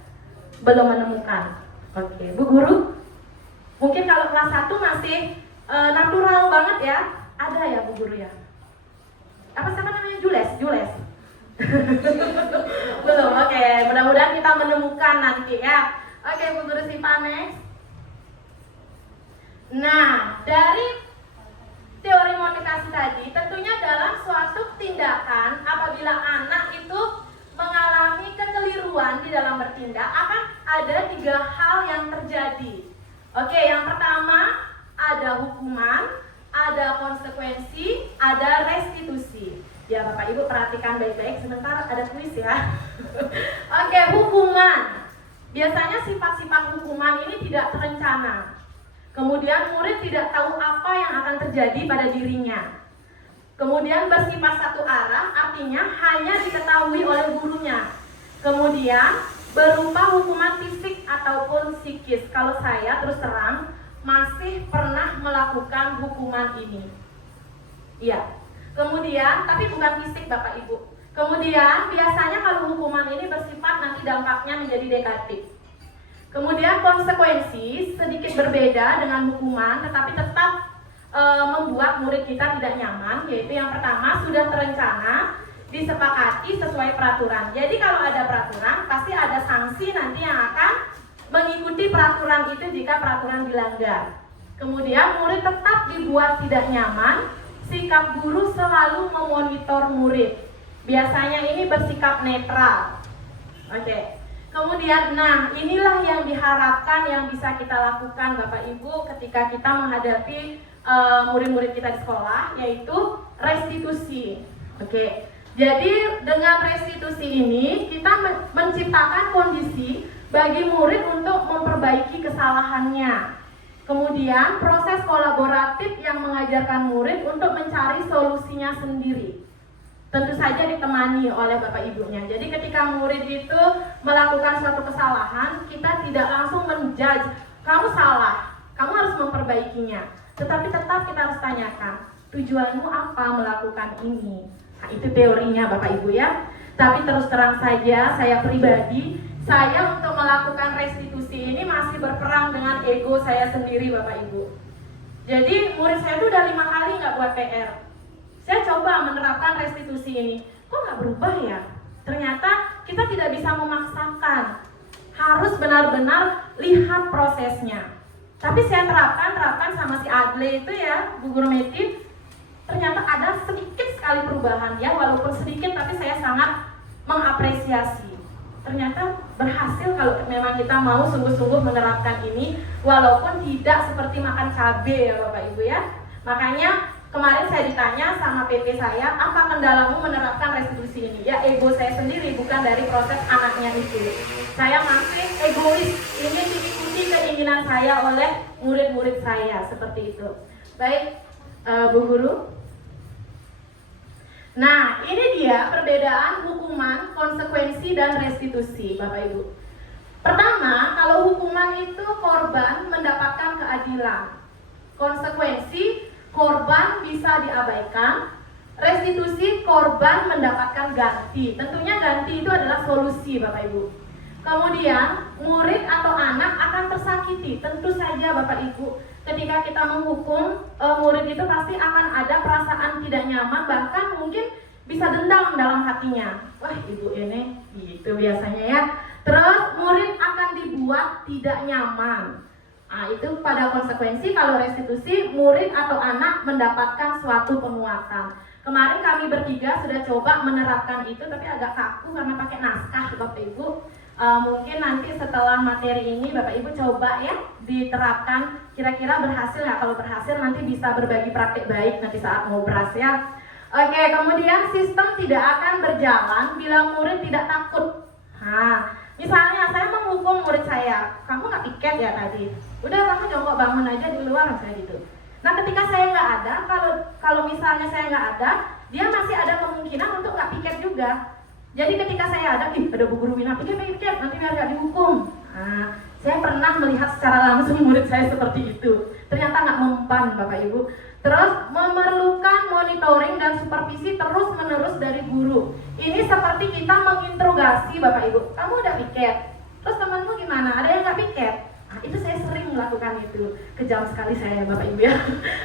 Belum menemukan. Oke, Bu Guru? Mungkin kalau kelas 1 masih natural banget ya. Ada ya Bu Guru ya? Apa sama namanya? Jules? Belum, oke. Mudah-mudahan kita menemukan nanti ya. Oke, Bu Guru Sipa next. Nah, dari teori motivasi tadi, tentunya dalam suatu tindakan apabila anak itu mengalami kekeliruan di dalam bertindak, akan ada 3 hal yang terjadi. Oke, yang pertama ada hukuman, ada konsekuensi, ada restitusi. Ya Bapak Ibu perhatikan baik-baik, sebentar ada kuis ya. Oke, hukuman. Biasanya sifat-sifat hukuman ini tidak terencana. Kemudian murid tidak tahu apa yang akan terjadi pada dirinya. Kemudian bersifat satu arah, artinya hanya diketahui oleh gurunya. Kemudian berupa hukuman fisik ataupun psikis. Kalau saya terus terang masih pernah melakukan hukuman ini. Iya. Kemudian, tapi bukan fisik Bapak Ibu. Kemudian biasanya kalau hukuman ini bersifat nanti dampaknya menjadi negatif. Kemudian konsekuensi sedikit berbeda dengan hukuman, tetapi tetap membuat murid kita tidak nyaman, yaitu yang pertama sudah terencana, disepakati sesuai peraturan. Jadi kalau ada peraturan, pasti ada sanksi nanti yang akan mengikuti peraturan itu jika peraturan dilanggar. Kemudian murid tetap dibuat tidak nyaman, sikap guru selalu memonitor murid. Biasanya ini bersikap netral. Oke. Kemudian, nah inilah yang diharapkan yang bisa kita lakukan Bapak Ibu ketika kita menghadapi murid-murid kita di sekolah, yaitu restitusi. Oke. Jadi dengan restitusi ini kita menciptakan kondisi bagi murid untuk memperbaiki kesalahannya. Kemudian proses kolaboratif yang mengajarkan murid untuk mencari solusinya sendiri. Tentu saja ditemani oleh Bapak Ibunya. Jadi ketika murid itu melakukan suatu kesalahan, kita tidak langsung menjudge, kamu salah, kamu harus memperbaikinya. Tetapi tetap kita harus tanyakan, tujuanmu apa melakukan ini? Nah, itu teorinya Bapak Ibu ya. Tapi terus terang saja, saya pribadi, saya untuk melakukan restitusi ini masih berperang dengan ego saya sendiri Bapak Ibu. Jadi murid saya itu udah 5 kali nggak buat PR. Saya coba menerapkan restitusi ini, kok nggak berubah ya? Ternyata kita tidak bisa memaksakan, harus benar-benar lihat prosesnya. Tapi saya terapkan sama si Adle itu ya, Bu Guru Meti, ternyata ada sedikit sekali perubahan ya, walaupun sedikit tapi saya sangat mengapresiasi. Ternyata berhasil kalau memang kita mau sungguh-sungguh menerapkan ini, walaupun tidak seperti makan cabai ya Bapak Ibu ya. Makanya kemarin saya ditanya sama PP saya, apa kendalamu menerapkan restitusi ini? Ya ego saya sendiri, bukan dari proses anaknya itu. Saya masih egois, ingin diikuti keinginan saya oleh murid-murid saya, seperti itu. Baik, Bu Guru. Nah, ini dia perbedaan hukuman, konsekuensi, dan restitusi, Bapak Ibu. Pertama, kalau hukuman itu korban mendapatkan keadilan. Konsekuensi, korban bisa diabaikan. Restitusi, korban mendapatkan ganti. Tentunya ganti itu adalah solusi Bapak Ibu. Kemudian murid atau anak akan tersakiti. Tentu saja Bapak Ibu, ketika kita menghukum murid itu pasti akan ada perasaan tidak nyaman, bahkan mungkin bisa dendam dalam hatinya. Wah ibu ini gitu biasanya ya. Terus murid akan dibuat tidak nyaman. Nah, itu pada konsekuensi. Kalau restitusi, murid atau anak mendapatkan suatu penguatan. Kemarin kami bertiga sudah coba menerapkan itu, tapi agak kaku karena pakai naskah Bapak Ibu. Mungkin nanti setelah materi ini Bapak Ibu coba ya diterapkan, kira-kira berhasil nggak? Kalau berhasil nanti bisa berbagi praktik baik nanti saat mau beras ya. Oke, kemudian sistem tidak akan berjalan bila murid tidak takut. Nah, misalnya saya menghukum murid saya, kamu nggak piket ya tadi? Udah kamu jongkok bangun aja di luar misalnya gitu. Nah ketika saya nggak ada, kalau misalnya saya nggak ada, dia masih ada kemungkinan untuk nggak piket juga. Jadi ketika saya ada, ada Bu Guru Mina, piket, nanti biar nggak dihukum. Nah, saya pernah melihat secara langsung murid saya seperti itu. Ternyata nggak mempan Bapak Ibu. Terus memerlukan monitoring dan supervisi terus-menerus dari guru. Ini seperti kita menginterogasi Bapak Ibu. Kamu udah piket? Terus temanmu gimana? Ada yang nggak piket? Nah, itu saya sering melakukan itu. Kejam sekali saya Bapak Ibu ya.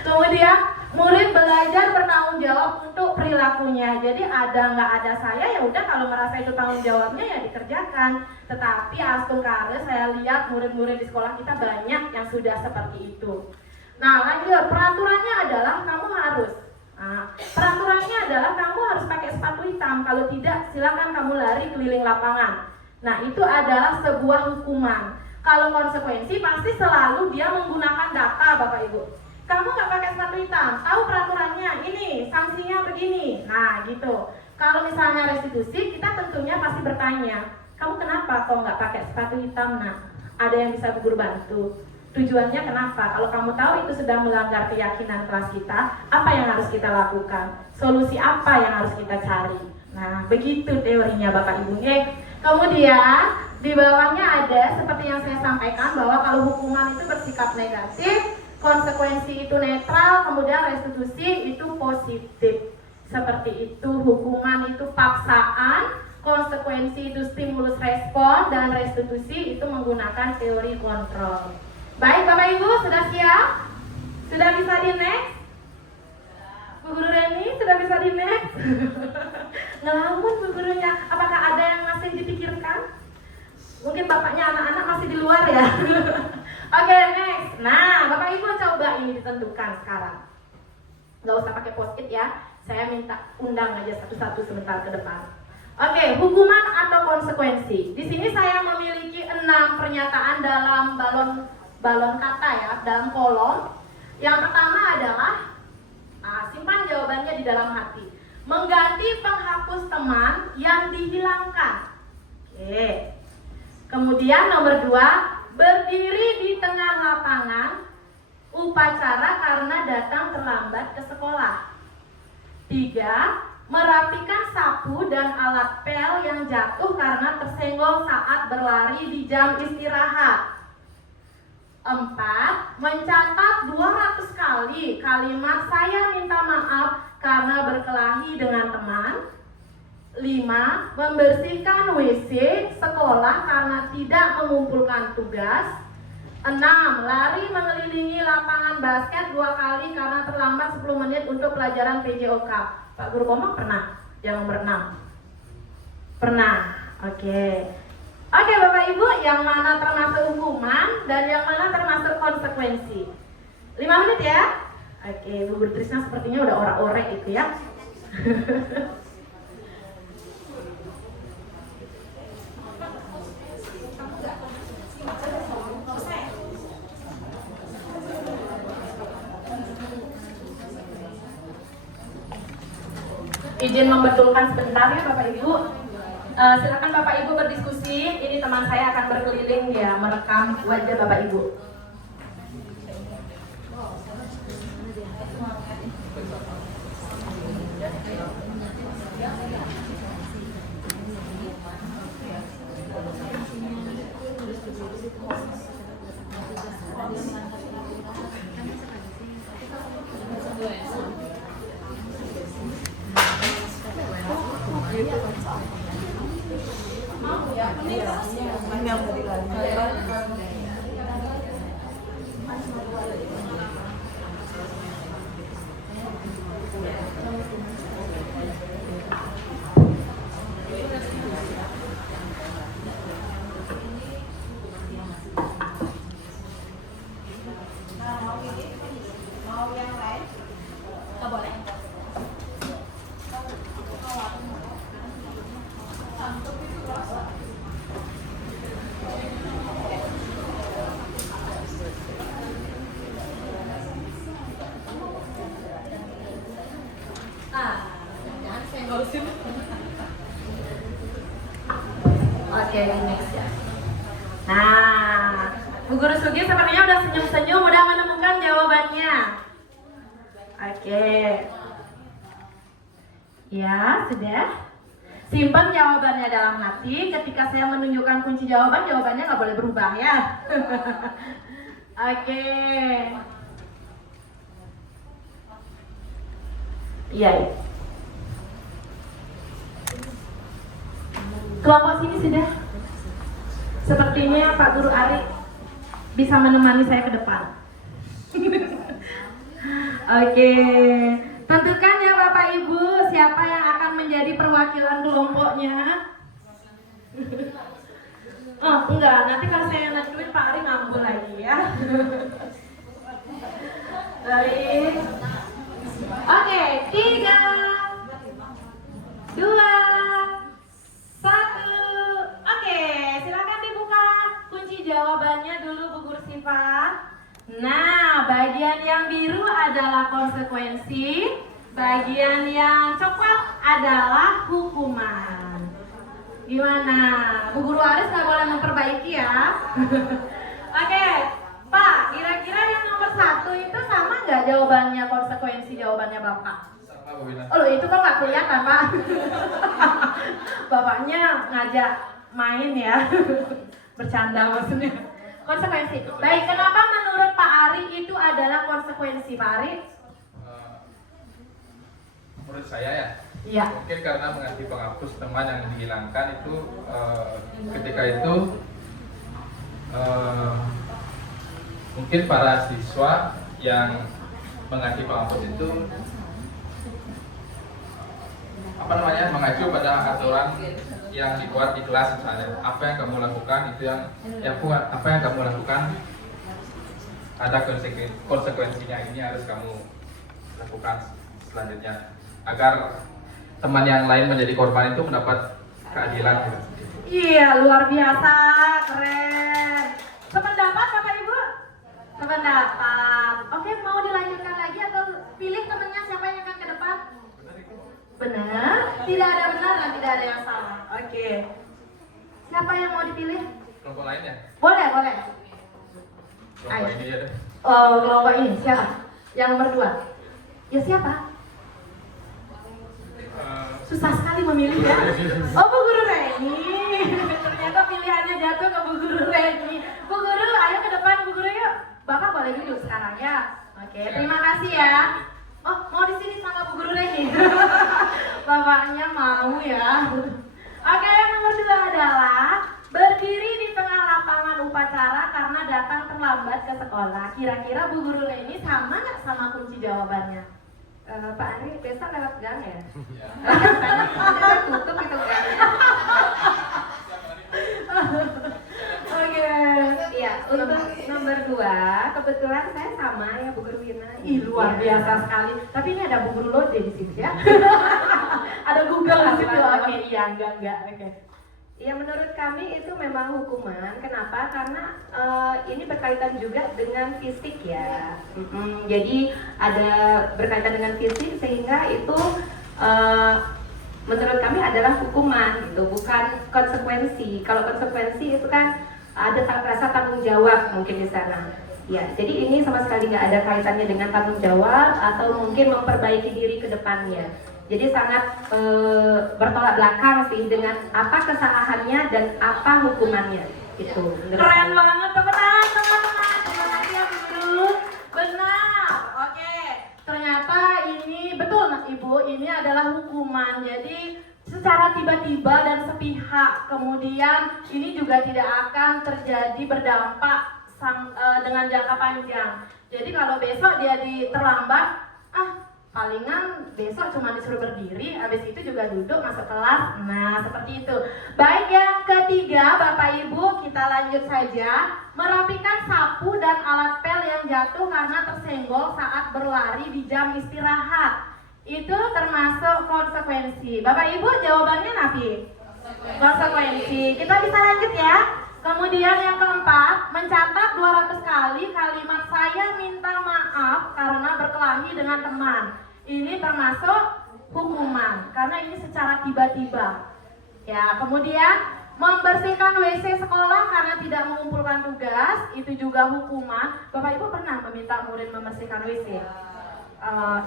Kemudian murid belajar bertanggung jawab untuk perilakunya. Jadi ada nggak ada saya ya udah, kalau merasa itu tanggung jawabnya ya dikerjakan. Tetapi astungkare saya lihat murid-murid di sekolah kita banyak yang sudah seperti itu. Nah lanjut, peraturannya adalah kamu harus. Peraturannya adalah kamu harus pakai sepatu hitam. Kalau tidak silakan kamu lari keliling lapangan. Nah itu adalah sebuah hukuman. Kalau konsekuensi pasti selalu dia menggunakan data, Bapak Ibu. Kamu nggak pakai sepatu hitam, tahu peraturannya, ini sanksinya begini. Nah gitu. Kalau misalnya restitusi, kita tentunya pasti bertanya, kamu kenapa kok nggak pakai sepatu hitam? Nah, ada yang bisa Bu Guru bantu. Tujuannya kenapa? Kalau kamu tahu itu sedang melanggar keyakinan kelas kita, apa yang harus kita lakukan? Solusi apa yang harus kita cari? Nah, begitu teorinya Bapak Ibu. Kemudian di bawahnya ada seperti yang saya sampaikan bahwa kalau hukuman itu bersikap negatif, konsekuensi itu netral, kemudian restitusi itu positif. Seperti itu, hukuman itu paksaan, konsekuensi itu stimulus respon, dan restitusi itu menggunakan teori kontrol. Baik Bapak Ibu, sudah siap? Sudah bisa di next? Bu Guru Reni, sudah bisa di next? Ngelamun Bu Gurunya, apakah ada yang masih dipikirkan? Mungkin bapaknya anak-anak masih di luar ya. Oke, next. Nah, Bapak Ibu coba ini ditentukan sekarang. Nggak usah pakai post-it ya. Saya minta undang aja satu-satu sebentar ke depan. Oke, hukuman atau konsekuensi. Di sini saya memiliki 6 pernyataan dalam balon kata ya, dalam kolom. Yang pertama adalah simpan jawabannya di dalam hati. Mengganti penghapus teman yang dihilangkan. Oke. Kemudian nomor 2, berdiri di tengah lapangan upacara karena datang terlambat ke sekolah. 3, merapikan sapu dan alat pel yang jatuh karena tersenggol saat berlari di jam istirahat. 4, mencatat 200 kali kalimat saya minta maaf karena berkelahi dengan teman. 5, membersihkan WC sekolah karena tidak mengumpulkan tugas. 6, lari mengelilingi lapangan basket 2 kali karena terlambat 10 menit untuk pelajaran PJOK. Pak Guru Komang pernah? Yang nomor 6? Pernah, oke. Oke Bapak Ibu, yang mana termasuk hukuman dan yang mana termasuk konsekuensi? 5 menit ya? Oke, Bu Guru Trisna sepertinya udah orak-orek itu ya. Izin membetulkan sebentar ya Bapak Ibu. Silakan Bapak Ibu berdiskusi. Ini teman saya akan berkeliling ya merekam wajah Bapak Ibu. Oke, next ya. Nah, Bu Guru Sugi sepertinya udah senyum-senyum, udah menemukan jawabannya. Oke. Ya, sudah. Simpan jawabannya dalam hati. Ketika saya menunjukkan kunci jawaban, jawabannya nggak boleh berubah ya. Oke. Iya. Kelompok sini sudah. Sepertinya Pak Guru Ari bisa menemani saya ke depan. Oke. Tentukan ya Bapak Ibu siapa yang akan menjadi perwakilan kelompoknya. Oh enggak, nanti kalau saya nentuin Pak Ari ngambul lagi ya. Baik. Oke, 3, 2, 1. Oke, silakan dibuka kunci jawaban. jawabannya dulu Bu Guru Siva. Nah, bagian yang biru adalah konsekuensi, bagian yang coklat adalah hukuman. Gimana? Bu Guru Aris nggak boleh memperbaiki ya? Oke, Pak, kira-kira yang nomor 1 itu sama nggak jawabannya konsekuensi jawabannya Bapak? Sama Bu Wina. Oh, itu kok nggak kelihatan, Pak? Bapaknya ngajak main ya, bercanda maksudnya. Konsekuensi. Baik, kenapa menurut Pak Ari itu adalah konsekuensi, Pak Ari? Menurut saya ya, Iya. mungkin karena mengganti penghapus teman yang dihilangkan itu ketika itu mungkin para siswa yang mengganti penghapus itu mengacu pada aturan yang dibuat di kelas misalnya, apa yang kamu lakukan itu apa yang kamu lakukan ada konsekuensinya, ini harus kamu lakukan selanjutnya agar teman yang lain menjadi korban itu mendapat keadilan gitu. Iya, luar biasa, keren. Sependapat Bapak Ibu? Sependapat. Oke, mau dilanjutkan lagi atau pilih temennya siapa yang akan ke depan? Benar? Tidak ada benar dan tidak ada yang salah. Oke. Siapa yang mau dipilih? Kelompok lain ya? Boleh, boleh. Kelompok ini ya deh. Oh, kelompok ini siapa? Yang nomor 2. Ya siapa? Susah sekali memilih ya. Oh, Bu Guru Reni. Ternyata pilihannya jatuh ke Bu Guru Reni. Bu Guru, ayo ke depan Bu Guru yuk. Bapak boleh duduk sekarang ya. Oke, terima kasih ya. Oh, mau di sini sama Bu Guru Reni. Bapaknya mau ya. Oke, yang nomor 2 adalah berdiri di tengah lapangan upacara karena datang terlambat ke sekolah. Kira-kira Bu Guru Reni sama nggak sama kunci jawabannya? Pak Ari, besok lewat gang ya? Kita tutup itu kan? Oke. Iya, untuk nomor 2, kebetulan saya sama ya Bu Guru Wina. Ih, luar biasa sekali. Tapi ini ada Bu Guru Lode di situ ya? Ada Google di situ. Oke, iya, enggak. Oke. Ya, menurut kami itu memang hukuman. Kenapa? Karena ini berkaitan juga dengan fisik ya. Jadi ada berkaitan dengan fisik sehingga itu menurut kami adalah hukuman gitu, bukan konsekuensi. Kalau konsekuensi itu kan ada rasa tanggung jawab mungkin di sana. Ya, jadi ini sama sekali nggak ada kaitannya dengan tanggung jawab atau mungkin memperbaiki diri ke depannya. Jadi sangat bertolak belakang sih dengan apa kesalahannya dan apa hukumannya. Itu. Keren banget teman-teman. Terima kasih ya Bu Guru. Benar. Oke. Ternyata ini betul Ibu, ini adalah hukuman. Jadi secara tiba-tiba dan sepihak, kemudian ini juga tidak akan terjadi berdampak dengan jangka panjang. Jadi kalau besok dia terlambat, palingan besok cuma disuruh berdiri, habis itu juga duduk masuk kelas. Nah, seperti itu. Baik, yang ketiga Bapak Ibu, kita lanjut saja. Merapikan sapu dan alat pel yang jatuh karena tersenggol saat berlari di jam istirahat. Itu termasuk konsekuensi. Bapak Ibu, jawabannya Nafi? Konsekuensi. Kita bisa lanjut ya. Kemudian yang keempat, mencatat 200 kali kalimat saya minta maaf karena berkelahi dengan teman. Ini termasuk hukuman karena ini secara tiba-tiba. Ya, kemudian membersihkan WC sekolah karena tidak mengumpulkan tugas, itu juga hukuman. Bapak Ibu pernah meminta murid membersihkan WC?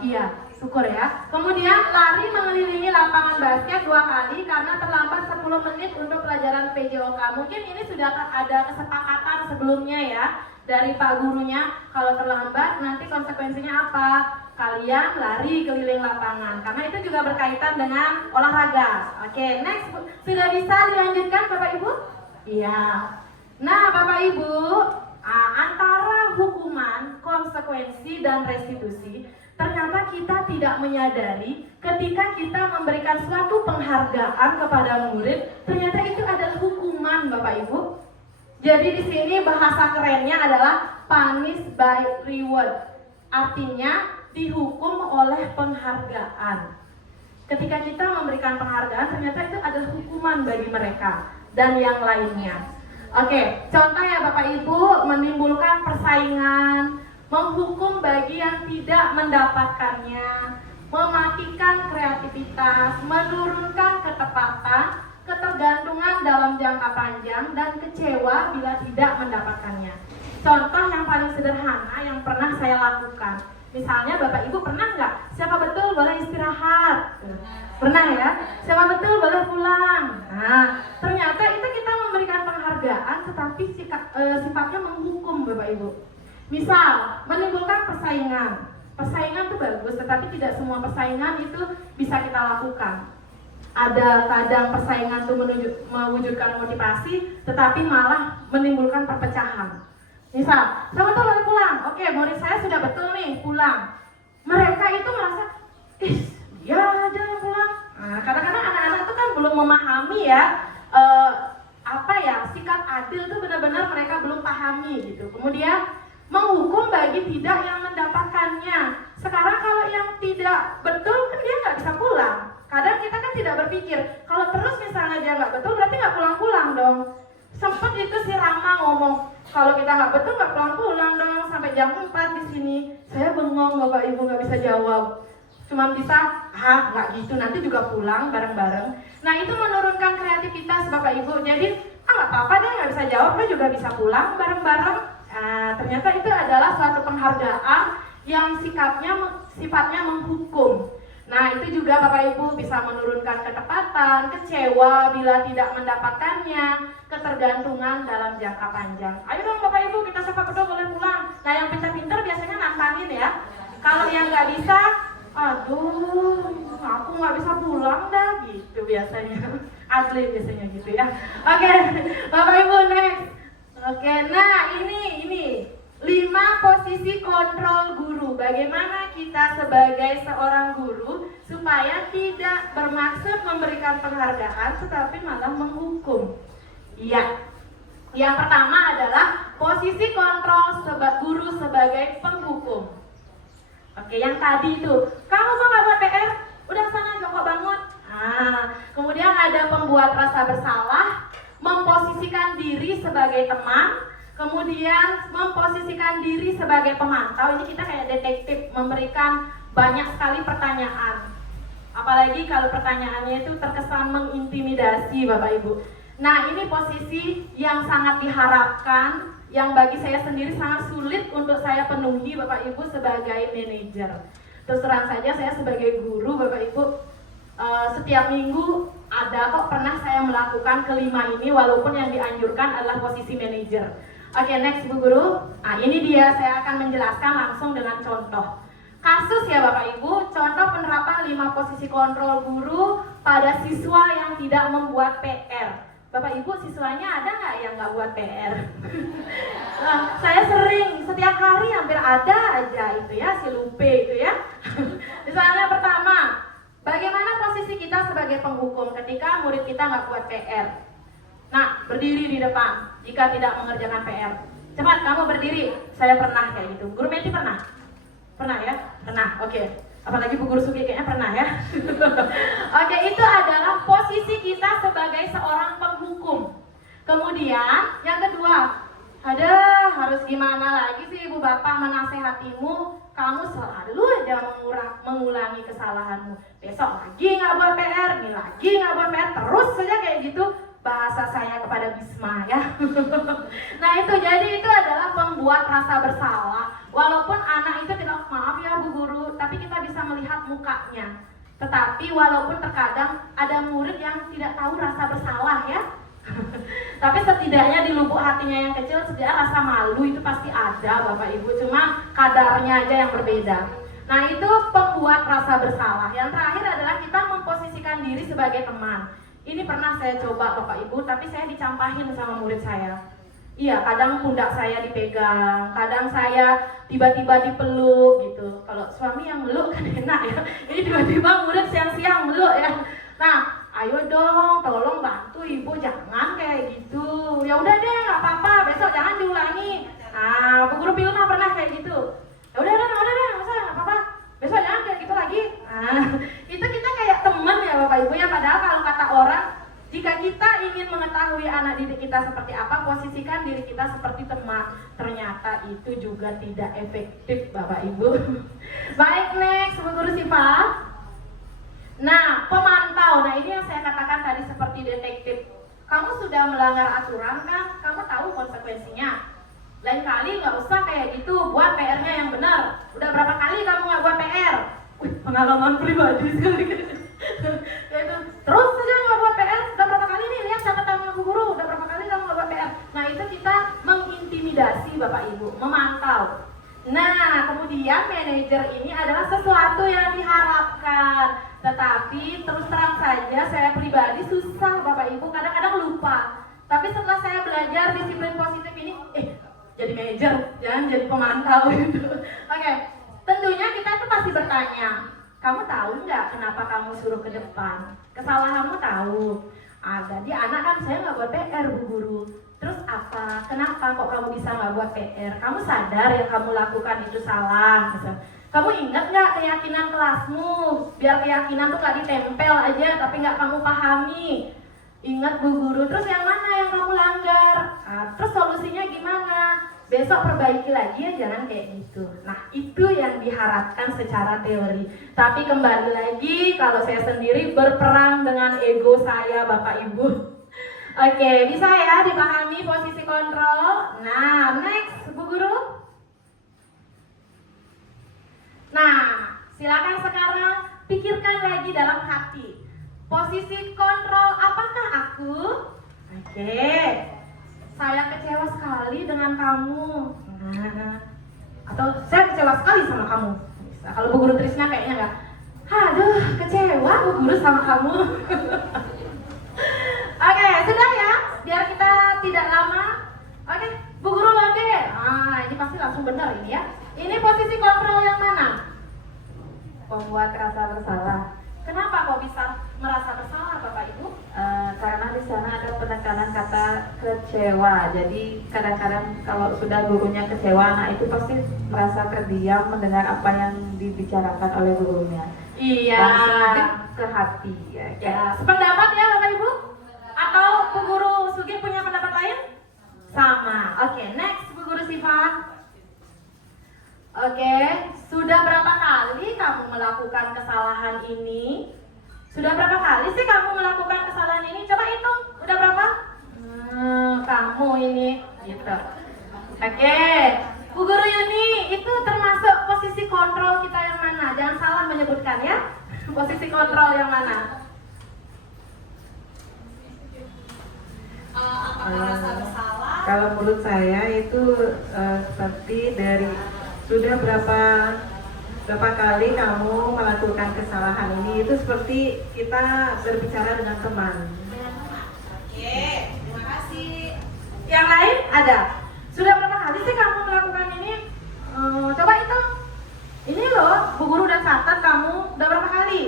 Iya, syukur ya. Kemudian lari mengelilingi lapangan basket 2 kali karena terlambat 10 menit untuk pelajaran PJOK. Mungkin ini sudah ada kesepakatan sebelumnya ya dari Pak gurunya. Kalau terlambat nanti konsekuensinya apa? Kalian lari keliling lapangan. Karena itu juga berkaitan dengan olahraga. Oke, next. Sudah bisa dilanjutkan Bapak Ibu? Iya. Nah, Bapak Ibu, antara hukuman, konsekuensi, dan restitusi, ternyata kita tidak menyadari ketika kita memberikan suatu penghargaan kepada murid, ternyata itu adalah hukuman Bapak Ibu. Jadi di sini bahasa kerennya adalah punish by reward. Artinya dihukum oleh penghargaan. Ketika kita memberikan penghargaan, ternyata itu adalah hukuman bagi mereka dan yang lainnya. Oke, contoh ya Bapak Ibu, menimbulkan persaingan, menghukum bagi yang tidak mendapatkannya, mematikan kreativitas, menurunkan ketepatan, ketergantungan dalam jangka panjang, dan kecewa bila tidak mendapatkannya. Contoh yang paling sederhana yang pernah saya lakukan, misalnya Bapak Ibu pernah nggak? Siapa betul boleh istirahat? Pernah ya? Siapa betul boleh pulang? Nah, ternyata itu kita memberikan penghargaan, tetapi sifatnya menghukum Bapak Ibu. Misal, menimbulkan persaingan. Persaingan itu bagus, tetapi tidak semua persaingan itu bisa kita lakukan. Ada kadang persaingan itu mewujudkan motivasi, tetapi malah menimbulkan perpecahan. Misal, saya betul boleh pulang. Oke, murid saya sudah betul nih pulang. Mereka itu merasa, dia aja yang pulang. Nah, kadang-kadang anak-anak itu kan belum memahami ya, sikap adil itu benar-benar mereka belum pahami gitu. Kemudian menghukum bagi tidak yang mendapatkannya. Sekarang kalau yang tidak betul kan dia nggak bisa pulang. Kadang kita kan tidak berpikir, kalau terus misalnya dia nggak betul berarti nggak pulang-pulang dong. Sempet itu si Rama ngomong, kalau kita nggak betul nggak pulang-pulang dong sampai jam 4 di sini. Saya bengong, Bapak Ibu nggak bisa jawab. Cuma bisa, nggak gitu, nanti juga pulang bareng-bareng. Nah itu menurunkan kreativitas Bapak Ibu. Jadi, nggak apa-apa deh nggak bisa jawab, kan juga bisa pulang bareng-bareng. Nah, ternyata itu adalah suatu penghargaan yang sifatnya menghukum. Nah itu juga Bapak Ibu bisa menurunkan ketepatan, kecewa bila tidak mendapatkannya, ketergantungan dalam jangka panjang. Ayo dong Bapak Ibu, kita siapa betul boleh pulang. Nah yang pintar-pintar biasanya nantangin ya. Kalau yang nggak bisa, aduh aku nggak bisa pulang dah gitu biasanya. Asli biasanya gitu ya. Oke, Bapak Ibu next. Oke, nah ini 5 posisi kontrol guru. Bagaimana kita sebagai seorang guru supaya tidak bermaksud memberikan penghargaan tetapi malah menghukum. Iya. Yang pertama adalah posisi kontrol guru sebagai penghukum. Oke, yang tadi itu, kamu kok nggak buat PR? Udah sana jongkok bangun. Kemudian ada pembuat rasa bersalah, memposisikan diri sebagai teman, kemudian memposisikan diri sebagai pemantau. Ini kita kayak detektif, memberikan banyak sekali pertanyaan. Apalagi kalau pertanyaannya itu terkesan mengintimidasi Bapak Ibu. Nah ini posisi yang sangat diharapkan, yang bagi saya sendiri sangat sulit untuk saya penuhi Bapak Ibu sebagai manajer. Terus terang saja saya sebagai guru Bapak Ibu, setiap minggu ada kok pernah saya melakukan kelima ini, walaupun yang dianjurkan adalah posisi manajer. Oke, next Bu Guru. Nah, ini dia, saya akan menjelaskan langsung dengan contoh kasus ya Bapak Ibu. Contoh penerapan 5 posisi kontrol guru pada siswa yang tidak membuat PR. Bapak Ibu, siswanya ada nggak yang nggak buat PR? Nah, saya sering, setiap hari hampir ada aja itu ya, si Lupe itu ya. Misalnya pertama, bagaimana posisi kita sebagai penghukum ketika murid kita nggak buat PR? Nah, berdiri di depan jika tidak mengerjakan PR. Cepat, kamu berdiri. Saya pernah kayak gitu. Guru Meti pernah? Pernah ya? Pernah, oke. Apalagi Bu Guru Suki kayaknya pernah ya. Oke, itu adalah posisi kita sebagai seorang penghukum. Kemudian, yang kedua, harus gimana lagi sih Ibu Bapak menasehatimu? Kamu selalu aja mengulangi kesalahanmu. Besok lagi nggak buat PR, ini lagi nggak buat PR, terus saja kayak gitu. Bahasa saya kepada Bisma ya. Nah itu, jadi itu adalah pembuat rasa bersalah. Walaupun anak itu tidak, maaf ya Bu Guru, tapi kita bisa melihat mukanya. Tetapi walaupun terkadang ada murid yang tidak tahu rasa bersalah ya. Tapi setidaknya di lubuk hatinya yang kecil setidaknya rasa malu itu pasti ada Bapak Ibu, cuma kadarnya aja yang berbeda. Nah itu pembuat rasa bersalah. Yang terakhir adalah kita memposisikan diri sebagai teman. Ini pernah saya coba Bapak Ibu, tapi saya dicampahin sama murid saya. Iya, kadang pundak saya dipegang, kadang saya tiba-tiba dipeluk gitu. Kalau suami yang meluk kan enak ya. Ini tiba-tiba murid siang-siang meluk ya. Nah, ayo dong, tolong bantu Ibu, jangan kayak gitu. Ya udah deh, nggak apa-apa, besok jangan diulangi. Nah, Bu Guru Pilma pernah kayak gitu. Ya udah deh, masa nggak apa-apa, besok jangan kayak gitu lagi. Nah, itu kita kayak teman ya Bapak Ibu ya. Padahal kalau kata orang, jika kita ingin mengetahui anak didik kita seperti apa, memposisikan diri kita seperti teman, ternyata itu juga tidak efektif Bapak Ibu. Baik, next Bu Guru Siva. Nah, pemantau. Nah, ini yang saya katakan tadi seperti detektif. Kamu sudah melanggar aturan kan? Kamu tahu konsekuensinya. Lain kali nggak usah kayak gitu, buat PR-nya yang benar. Udah berapa kali kamu nggak buat PR? Wih, pengalaman pribadi sekali. Terus saja nggak buat PR. Udah berapa kali nih, lihat catatannya Bu Guru. Udah berapa kali kamu nggak buat PR? Nah, itu kita mengintimidasi Bapak Ibu, memantau. Nah, kemudian manajer ini adalah sesuatu yang diharapkan. Tetapi terus terang saja saya pribadi susah Bapak Ibu, kadang-kadang lupa. Tapi setelah saya belajar disiplin positif ini, jadi manajer, jangan jadi pemantau gitu. Oke, tentunya kita tuh pasti bertanya, kamu tahu nggak kenapa kamu suruh ke depan? Kesalahanmu tahu. Jadi anak kan saya nggak buat PR Bu Guru. Terus apa? Kenapa kok kamu bisa nggak buat PR? Kamu sadar yang kamu lakukan itu salah. Misal, kamu ingat nggak keyakinan kelasmu? Biar keyakinan tuh nggak ditempel aja, tapi nggak kamu pahami. Ingat Bu Guru. Terus yang mana yang kamu langgar? Terus solusinya gimana? Besok perbaiki lagi ya, jangan kayak gitu. Nah, itu yang diharapkan secara teori. Tapi kembali lagi, kalau saya sendiri berperang dengan ego saya Bapak Ibu. Oke, bisa ya dipahami posisi kontrol. Nah, next Bu Guru. Nah, silakan sekarang pikirkan lagi dalam hati. Posisi kontrol apakah aku? Oke. Saya kecewa sekali dengan kamu. Nah, atau saya kecewa sekali sama kamu. Bisa. Kalau Bu Guru Trisna kayaknya enggak. Aduh, kecewa Bu Guru sama kamu. Oke, sudah ya. Biar kita tidak lama. Oke, Bu Guru lagi. Ini pasti langsung benar ini ya. Ini posisi kontrol yang mana? Membuat rasa bersalah. Kenapa kok bisa merasa bersalah Bapak Ibu? Karena di sana ada penekanan kata kecewa. Jadi kadang-kadang kalau sudah gurunya kecewa, anak itu pasti merasa terdiam mendengar apa yang dibicarakan oleh gurunya. Iya. Langsung ke hati ya. Ya, sependapat ya Bapak Ibu? Atau Bu Guru Sugi punya pendapat lain? Sama. Oke, next Bu Guru Siva. Oke, sudah berapa kali kamu melakukan kesalahan ini? Sudah berapa kali sih kamu melakukan kesalahan ini? Coba hitung, udah berapa? Kamu ini, gitu. Oke, Bu Guru Yuni, itu termasuk posisi kontrol kita yang mana? Jangan salah menyebutkan ya. Posisi kontrol yang mana? Apakah rasa bersalah? Kalau menurut saya itu seperti dari sudah berapa kali kamu melakukan kesalahan ini, itu seperti kita berbicara dengan teman. Oke, terima kasih. Yang lain ada? Sudah berapa kali sih kamu melakukan ini? Coba hitung. Ini loh, Bu Guru udah catat kamu udah berapa kali?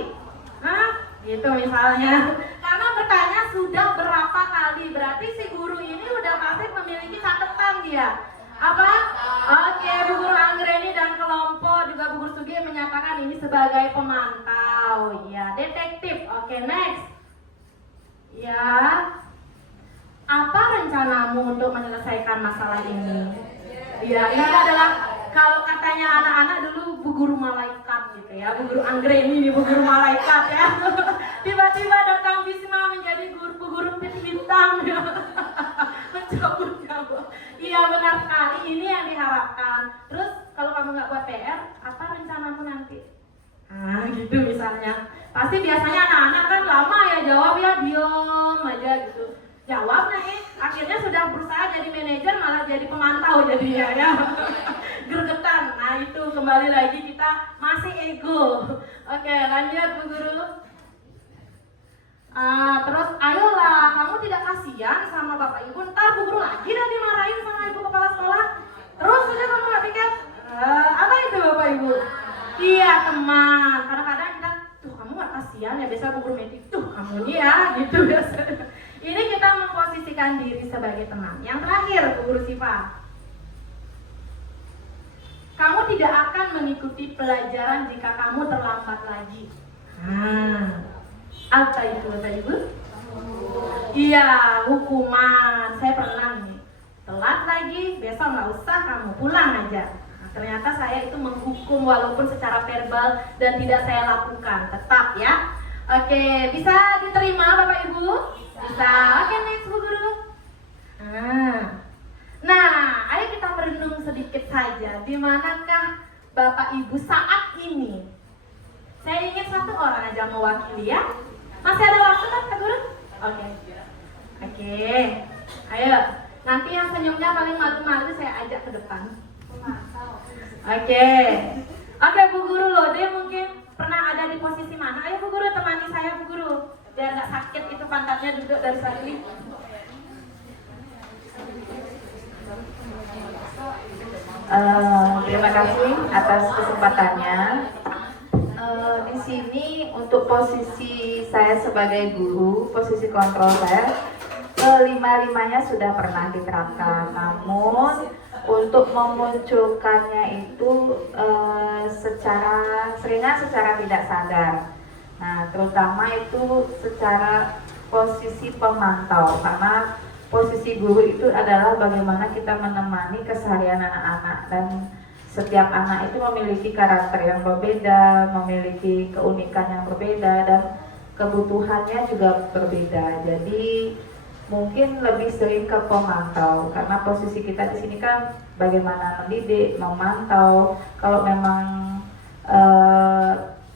Gitu misalnya. Karena bertanya sudah berapa kali, berarti si guru ini udah pasti memiliki catatan dia. Apa? Oke, Bu Guru Anggreni dan kelompok juga Bu Guru Sugi menyatakan ini sebagai pemantau, ya, detektif. Oke, next. Ya, apa rencanamu untuk menyelesaikan masalah ini? Ya, ini adalah kalau katanya anak-anak dulu Bu Guru Malaikat gitu ya, Bu Guru Anggreni ini Bu Guru Malaikat ya. Tiba-tiba datang Bisma menjadi Bu Guru bintang ya. Mencabut nyawa. Iya benar sekali, ini yang diharapkan. Terus kalau kamu nggak buat PR, apa rencanamu nanti? Gitu misalnya. Pasti biasanya anak-anak kan lama ya jawab ya, diam aja gitu. Jawabnya akhirnya sudah berusaha jadi manajer malah jadi pemantau jadinya ya. Gergetan. Nah itu kembali lagi kita masih ego. Oke, lanjut Bu Guru. Terus ayolah, kamu tidak kasihan sama Bapak Ibu, ntar Bu Guru lagi dah dimarahin sama Ibu Kepala Sekolah. Terus sudah kamu gak pikir, apa itu Bapak Ibu? Iya teman, kadang-kadang kita, tuh kamu gak kasihan ya, biasa Bu Guru medik, tuh kamu nih ya, gitu biasa. Ini kita memposisikan diri sebagai teman. Yang terakhir Bu Guru Siva, kamu tidak akan mengikuti pelajaran jika kamu terlambat lagi. Apa itu Bapak Ibu? Iya, hukuman. Saya pernah nih. telat lagi, besok nggak usah, kamu pulang aja. Nah, ternyata saya itu menghukum walaupun secara verbal dan tidak saya lakukan, tetap ya. Oke, bisa diterima Bapak Ibu? Bisa. Oke, next Bu Guru. Nah, ayo kita merenung sedikit saja. Di manakah Bapak Ibu saat ini? Saya ingin satu orang aja mewakili ya. Masih ada waktu kan Kak Guru? Oke. Ayo. Nanti yang senyumnya paling malu-malu saya ajak ke depan. Oke Bu Guru Lode mungkin pernah ada di posisi mana? Ayo Bu Guru temani saya Bu Guru. Biar nggak sakit itu pantatnya duduk dari tadi. Terima kasih atas kesempatannya. Di sini untuk posisi saya sebagai guru, posisi kontrol saya kelima-limanya sudah pernah diterapkan. Namun untuk memunculkannya itu secara tidak sadar. Nah, terutama itu secara posisi pemantau, karena posisi guru itu adalah bagaimana kita menemani keseharian anak-anak, dan setiap anak itu memiliki karakter yang berbeda, memiliki keunikan yang berbeda, dan kebutuhannya juga berbeda. Jadi mungkin lebih sering ke pemantau, karena posisi kita di sini kan bagaimana mendidik, memantau. Kalau memang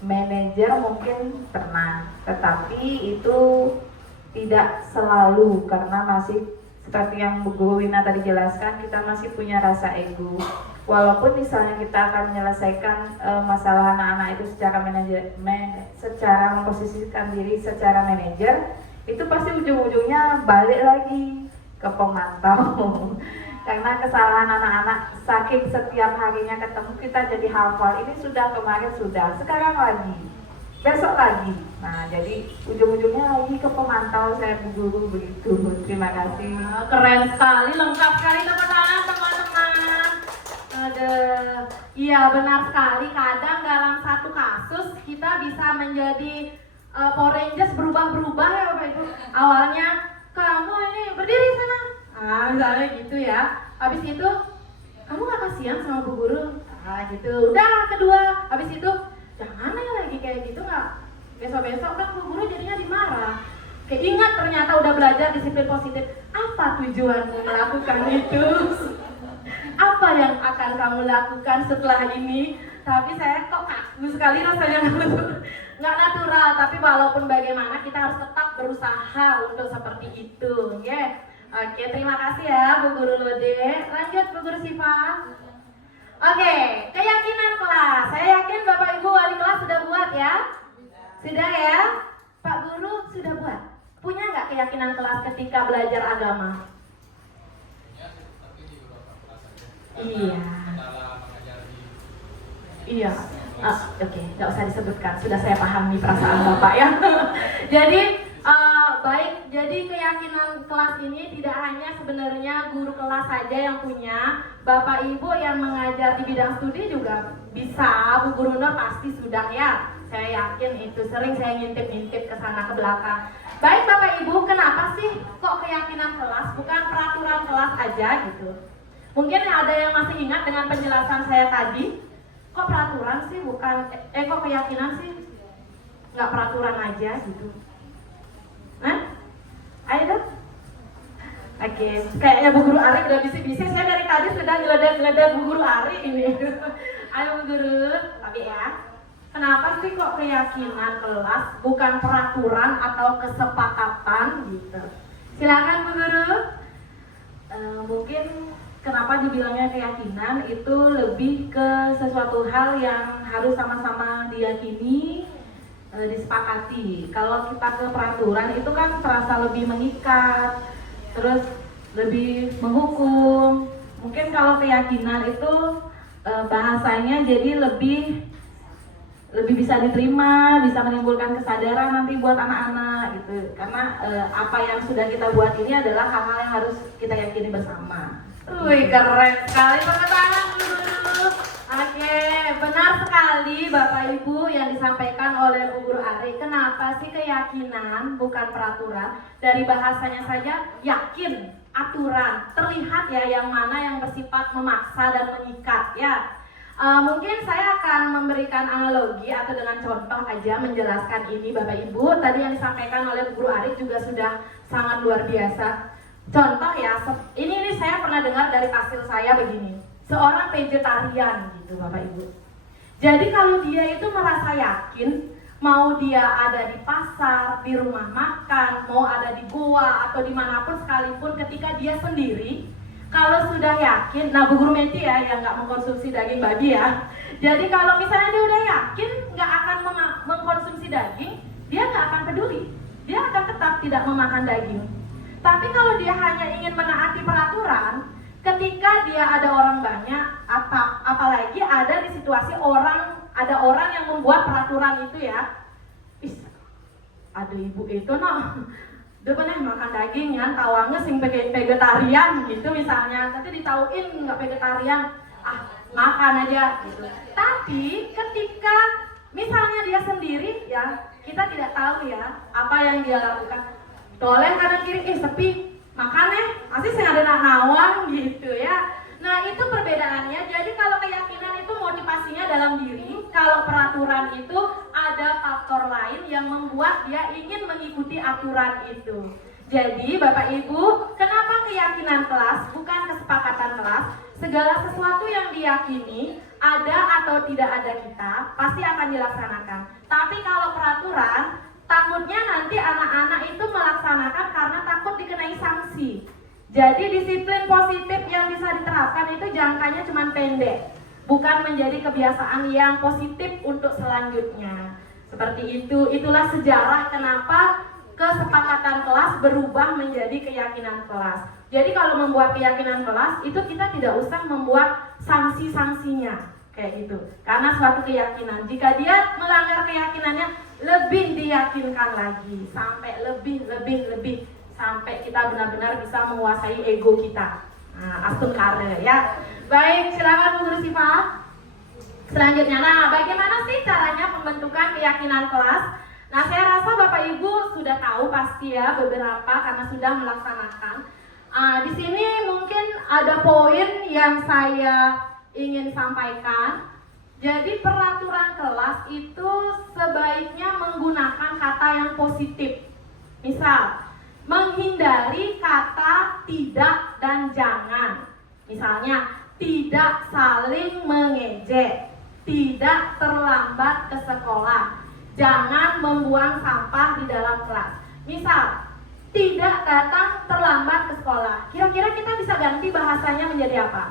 manajer mungkin pernah, tetapi itu tidak selalu, karena masih seperti yang Bu Guru Wina tadi jelaskan, kita masih punya rasa ego. Walaupun misalnya kita akan menyelesaikan masalah anak-anak itu secara secara memposisikan diri secara manajer, itu pasti ujung-ujungnya balik lagi ke pemantau. Karena kesalahan anak-anak saking setiap harinya ketemu kita jadi hafal, ini sudah, kemarin sudah, sekarang lagi, besok lagi. Nah, jadi ujung-ujungnya lagi ke pemantau saya Bu Guru, begitu. Terima kasih. Keren sekali, lengkap sekali tepuk tangan teman-teman. Iya benar sekali, kadang dalam satu kasus kita bisa menjadi Power Rangers berubah-berubah ya Bapak Ibu. Awalnya kamu ini berdiri sana, misalnya gitu ya. Habis itu kamu gak kasihan sama Bu Guru, gitu. Udah kedua, habis itu jangan ya lagi kayak gitu, nggak besok-besok kan Bu Guru jadinya dimarah. Kayak ingat ternyata udah belajar disiplin positif. Apa tujuanmu melakukan itu? Apa yang akan kamu lakukan setelah ini? Tapi saya kok kaku sekali rasanya, nggak natural. Tapi walaupun bagaimana kita harus tetap berusaha untuk seperti itu, ya. Oke, terima kasih ya Bu Guru Lode. Lanjut Bu Guru Siva. Oke, keyakinan kelas. Saya yakin Bapak Ibu wali kelas sudah buat ya. Sudah ya, Pak Guru sudah buat. Punya nggak keyakinan kelas ketika belajar agama? Iya. Oke, nggak usah disebutkan. Sudah saya pahami perasaan Bapak ya. Jadi baik. Jadi keyakinan kelas ini tidak hanya sebenarnya guru kelas saja yang punya. Bapak Ibu yang mengajar di bidang studi juga bisa. Bu Guru Nur pasti sudah ya. Saya yakin itu, sering saya ngintip-ngintip ke sana ke belakang. Baik Bapak Ibu, kenapa sih kok keyakinan kelas bukan peraturan kelas aja gitu? Mungkin ada yang masih ingat dengan penjelasan saya tadi. Kok peraturan sih bukan, kok keyakinan sih nggak peraturan aja gitu? Ayo dong. Oke, kayaknya Bu Guru Ari udah bisik-bisik. Saya dari tadi sudah ngeledak-ngeledak Bu Guru Ari ini. Ayo Bu Guru, tapi ya, kenapa sih kok keyakinan kelas bukan peraturan atau kesepakatan gitu? Silakan Bu Guru. Mungkin kenapa dibilangnya keyakinan itu lebih ke sesuatu hal yang harus sama-sama diyakini, disepakati. Kalau kita ke peraturan itu kan terasa lebih mengikat, terus lebih menghukum. Mungkin kalau keyakinan itu bahasanya jadi lebih bisa diterima, bisa menimbulkan kesadaran nanti buat anak-anak gitu. Karena apa yang sudah kita buat ini adalah hal-hal yang harus kita yakini bersama. Wih, keren sekali, tepuk tangan dulu. Oke, benar sekali. sekali Bapak Ibu yang disampaikan oleh Bu Guru Ari. Kenapa sih keyakinan bukan peraturan? Dari bahasanya saja yakin, aturan. Terlihat ya yang mana yang bersifat memaksa dan mengikat ya. Mungkin saya akan memberikan analogi atau dengan contoh aja menjelaskan ini Bapak Ibu. Tadi yang disampaikan oleh Bu Guru Ari juga sudah sangat luar biasa. Contoh ya, ini saya pernah dengar dari hasil saya begini. Seorang vegetarian gitu Bapak Ibu. Jadi kalau dia itu merasa yakin, mau dia ada di pasar, di rumah makan, mau ada di goa atau dimanapun sekalipun, ketika dia sendiri, kalau sudah yakin, nah Bu Guru Meti ya yang nggak mengkonsumsi daging babi ya. Jadi kalau misalnya dia udah yakin nggak akan mengkonsumsi daging, dia nggak akan peduli, dia akan tetap tidak memakan daging. Tapi kalau dia hanya ingin menaati peraturan, ketika dia ada orang banyak, apalagi ada di situasi ada orang yang membuat peraturan itu ya, aduh ibu itu dia pernah makan daging ya, tawangnya sing vegetarian gitu misalnya, tapi ditauin nggak vegetarian, makan aja gitu. Tapi ketika misalnya dia sendiri ya, kita tidak tahu ya apa yang dia lakukan. Doleng kanan kiri, sepi, makan masih saya ada nawang gitu ya. Nah itu perbedaannya. Jadi kalau keyakinan itu motivasinya dalam diri, kalau peraturan itu ada faktor lain yang membuat dia ingin mengikuti aturan itu. Jadi Bapak Ibu, kenapa keyakinan kelas bukan kesepakatan kelas? Segala sesuatu yang diyakini ada atau tidak ada kita pasti akan dilaksanakan. Tapi kalau peraturan, takutnya nanti anak-anak itu melaksanakan karena takut dikenai sanksi. Jadi disiplin positif yang bisa diterapkan itu jangkanya cuma pendek, bukan menjadi kebiasaan yang positif untuk selanjutnya. Seperti itu, itulah sejarah kenapa kesepakatan kelas berubah menjadi keyakinan kelas. Jadi kalau membuat keyakinan kelas itu kita tidak usah membuat sanksi-sanksinya kayak gitu. Karena suatu keyakinan, jika dia melanggar keyakinannya, lebih diyakinkan lagi sampai lebih sampai kita benar-benar bisa menguasai ego kita. Astun kare ya. Baik, silakan Bu Guru Siva. Selanjutnya, bagaimana sih caranya pembentukan keyakinan kelas? Nah, saya rasa Bapak Ibu sudah tahu pasti ya beberapa karena sudah melaksanakan. Di sini mungkin ada poin yang saya ingin sampaikan. Jadi peraturan kelas itu sebaiknya menggunakan kata yang positif. Misal, menghindari kata tidak dan jangan. Misalnya, tidak saling mengejek, tidak terlambat ke sekolah, jangan membuang sampah di dalam kelas. Misal, tidak datang terlambat ke sekolah. Kira-kira kita bisa ganti bahasanya menjadi apa?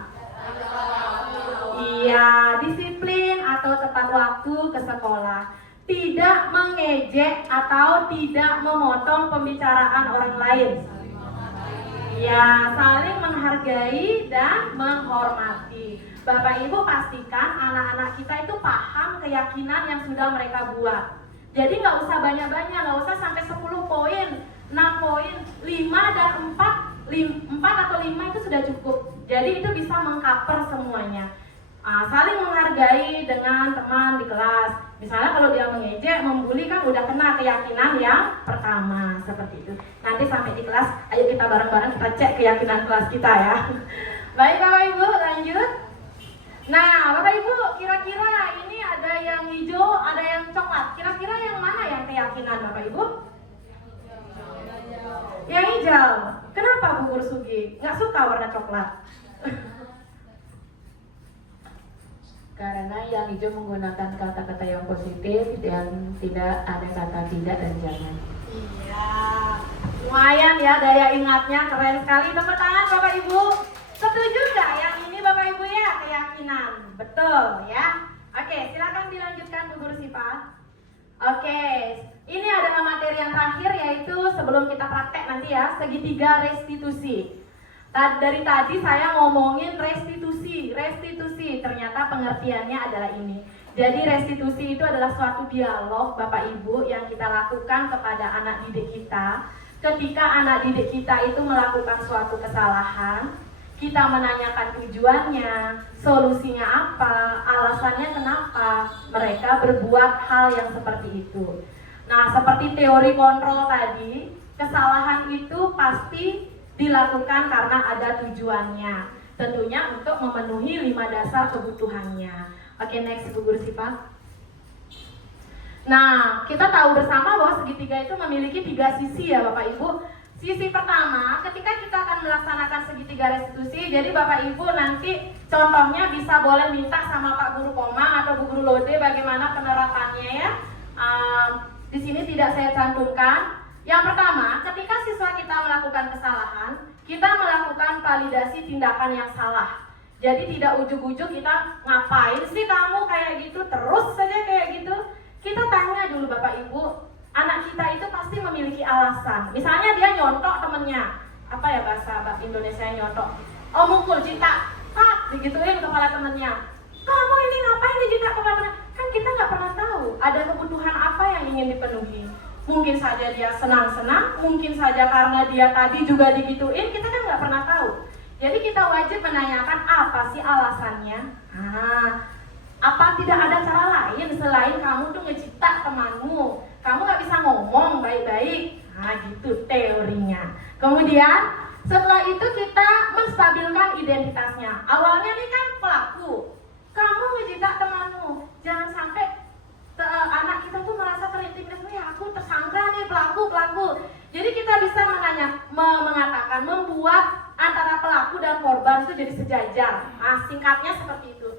Iya, disiplin atau tepat waktu ke sekolah. Tidak mengejek atau tidak memotong pembicaraan orang lain. Ya, saling menghargai dan menghormati. Bapak Ibu pastikan anak-anak kita itu paham keyakinan yang sudah mereka buat. Jadi nggak usah banyak-banyak, nggak usah sampai 10 poin, 6 poin, 5 dan 4 atau 5 itu sudah cukup. Jadi itu bisa mengcover semuanya. Saling menghargai dengan teman di kelas. Misalnya kalau dia mengejek, membuli kan udah kena keyakinan yang pertama, seperti itu. Nanti sampai di kelas, ayo kita bareng-bareng kita cek keyakinan kelas kita ya. Baik Bapak Ibu, lanjut. Nah Bapak Ibu, kira-kira ini ada yang hijau, ada yang coklat. Kira-kira yang mana yang keyakinan Bapak Ibu? Yang hijau. Kenapa Bu Guru Sugi? Nggak suka warna coklat? Karena yang hijau menggunakan kata-kata yang positif dan tidak ada kata tidak dan jangan. Iya, lumayan ya daya ingatnya, keren sekali. Tepuk tangan Bapak Ibu. Setuju nggak yang ini Bapak Ibu ya, keyakinan? Betul ya. Oke, silakan dilanjutkan Bu Guru Siva. Oke, ini adalah materi yang terakhir yaitu sebelum kita praktek nanti ya, segitiga restitusi. Dari tadi saya ngomongin restitusi, ternyata pengertiannya adalah ini. Jadi restitusi itu adalah suatu dialog Bapak Ibu yang kita lakukan kepada anak didik kita. Ketika anak didik kita itu melakukan suatu kesalahan, kita menanyakan tujuannya, solusinya apa, alasan alasannya kenapa mereka berbuat hal yang seperti itu. Nah, seperti teori kontrol tadi, kesalahan itu pasti dilakukan karena ada tujuannya. Tentunya untuk memenuhi 5 dasar kebutuhannya. Oke, next Bu Guru Sipa. Nah, kita tahu bersama bahwa segitiga itu memiliki 3 sisi ya Bapak Ibu. Sisi pertama, ketika kita akan melaksanakan segitiga restitusi, jadi Bapak Ibu nanti contohnya bisa boleh minta sama Pak Guru Komang atau Bu Guru Lode bagaimana penerapannya ya. Di sini tidak saya cantumkan. Yang pertama, ketika siswa kita melakukan kesalahan, kita melakukan validasi tindakan yang salah. Jadi tidak ujuk-ujuk kita ngapain sih kamu kayak gitu, terus saja kayak gitu. Kita tanya dulu Bapak Ibu, anak kita itu pasti memiliki alasan. Misalnya dia nyontok temennya, apa ya bahasa Indonesia nyontok? Oh mukul, cinta, digituin kepala temennya. Kamu ini ngapain dicinta kepala temennya? Kan kita nggak pernah tahu ada kebutuhan apa yang ingin dipenuhi. Mungkin saja dia senang-senang, mungkin saja karena dia tadi juga digituin, kita kan nggak pernah tahu. Jadi kita wajib menanyakan apa sih alasannya. Apa tidak ada cara lain selain kamu tuh ngecipta temanmu, kamu nggak bisa ngomong baik-baik. Nah gitu teorinya. Kemudian setelah itu kita menstabilkan identitasnya. Awalnya nih kan pelaku, kamu ngecipta temanmu, jangan sampai anak kita tuh merasa terintimidasi, ya aku tersangka nih pelaku. Jadi kita bisa mengatakan, membuat antara pelaku dan korban itu jadi sejajar. Nah, singkatnya seperti itu.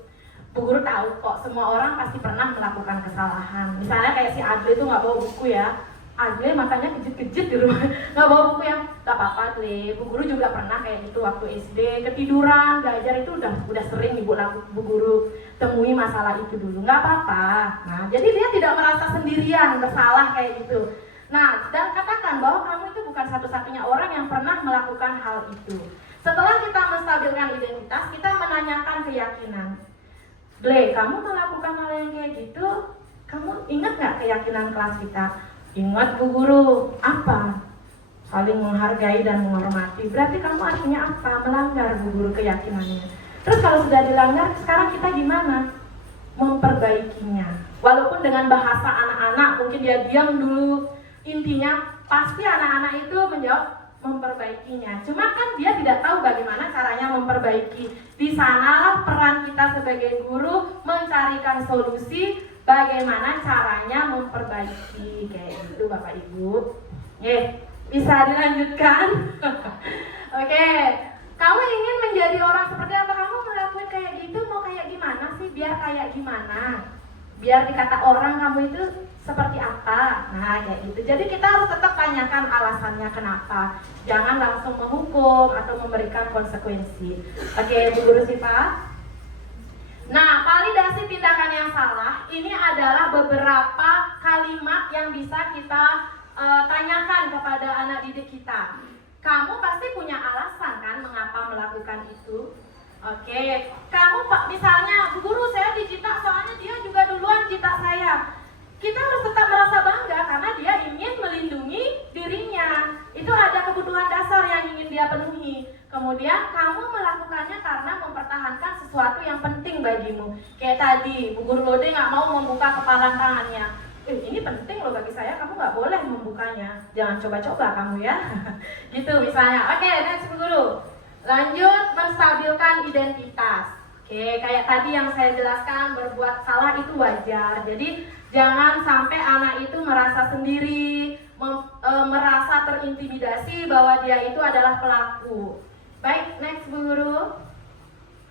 Bu Guru tahu kok semua orang pasti pernah melakukan kesalahan. Misalnya kayak si Adle itu nggak bawa buku ya. Adle matanya kejut-kejut di rumah, nggak bawa buku yang nggak apa-apa Adle. Bu Guru juga pernah kayak gitu waktu SD, ketiduran, belajar itu udah sering Bu Guru temui masalah itu dulu, nggak apa-apa. Nah, jadi dia tidak merasa sendirian bersalah kayak gitu. Nah, dan katakan bahwa kamu itu bukan satu-satunya orang yang pernah melakukan hal itu. Setelah kita menstabilkan identitas, kita menanyakan keyakinan. Ble, kamu melakukan hal yang kayak gitu, kamu ingat nggak keyakinan kelas kita? Ingat Bu Guru, apa? Saling menghargai dan menghormati. Berarti kamu artinya apa? Melanggar Bu Guru keyakinannya. Terus kalau sudah dilanggar, sekarang kita gimana? Memperbaikinya. Walaupun dengan bahasa anak-anak, mungkin dia diam dulu. Intinya pasti anak-anak itu menjawab memperbaikinya. Cuma kan dia tidak tahu bagaimana caranya memperbaiki. Di sanalah peran kita sebagai guru mencarikan solusi bagaimana caranya memperbaiki. Kayak gitu Bapak Ibu. Bisa dilanjutkan? Oke. Kamu ingin menjadi orang seperti apa? Kamu melakukan kayak gitu, mau kayak gimana sih? Biar kayak gimana? Biar dikata orang kamu itu seperti apa? Nah kayak gitu. Jadi kita harus tetap tanyakan alasannya kenapa. Jangan langsung menghukum atau memberikan konsekuensi. Oke, Bu Guru Sipa. Nah, validasi tindakan yang salah ini adalah beberapa kalimat yang bisa kita tanyakan kepada anak didik kita. Kamu pasti punya alasan kan mengapa melakukan itu? Oke, kamu misalnya Bu Guru saya dicita soalnya dia juga duluan cita saya. Kita harus tetap merasa bangga karena dia ingin melindungi dirinya. Itu ada kebutuhan dasar yang ingin dia penuhi. Kemudian kamu melakukannya karena mempertahankan sesuatu yang penting bagimu. Kayak tadi Bu Guru Lode nggak mau membuka kepalan tangannya. Ini penting loh bagi saya, kamu nggak boleh membukanya. Jangan coba-coba kamu ya. Gitu misalnya. Oke, next Bu Guru. Lanjut menstabilkan identitas. Oke, kayak tadi yang saya jelaskan, berbuat salah itu wajar. Jadi jangan sampai anak itu merasa sendiri, merasa terintimidasi bahwa dia itu adalah pelaku. Baik, next Bu Guru.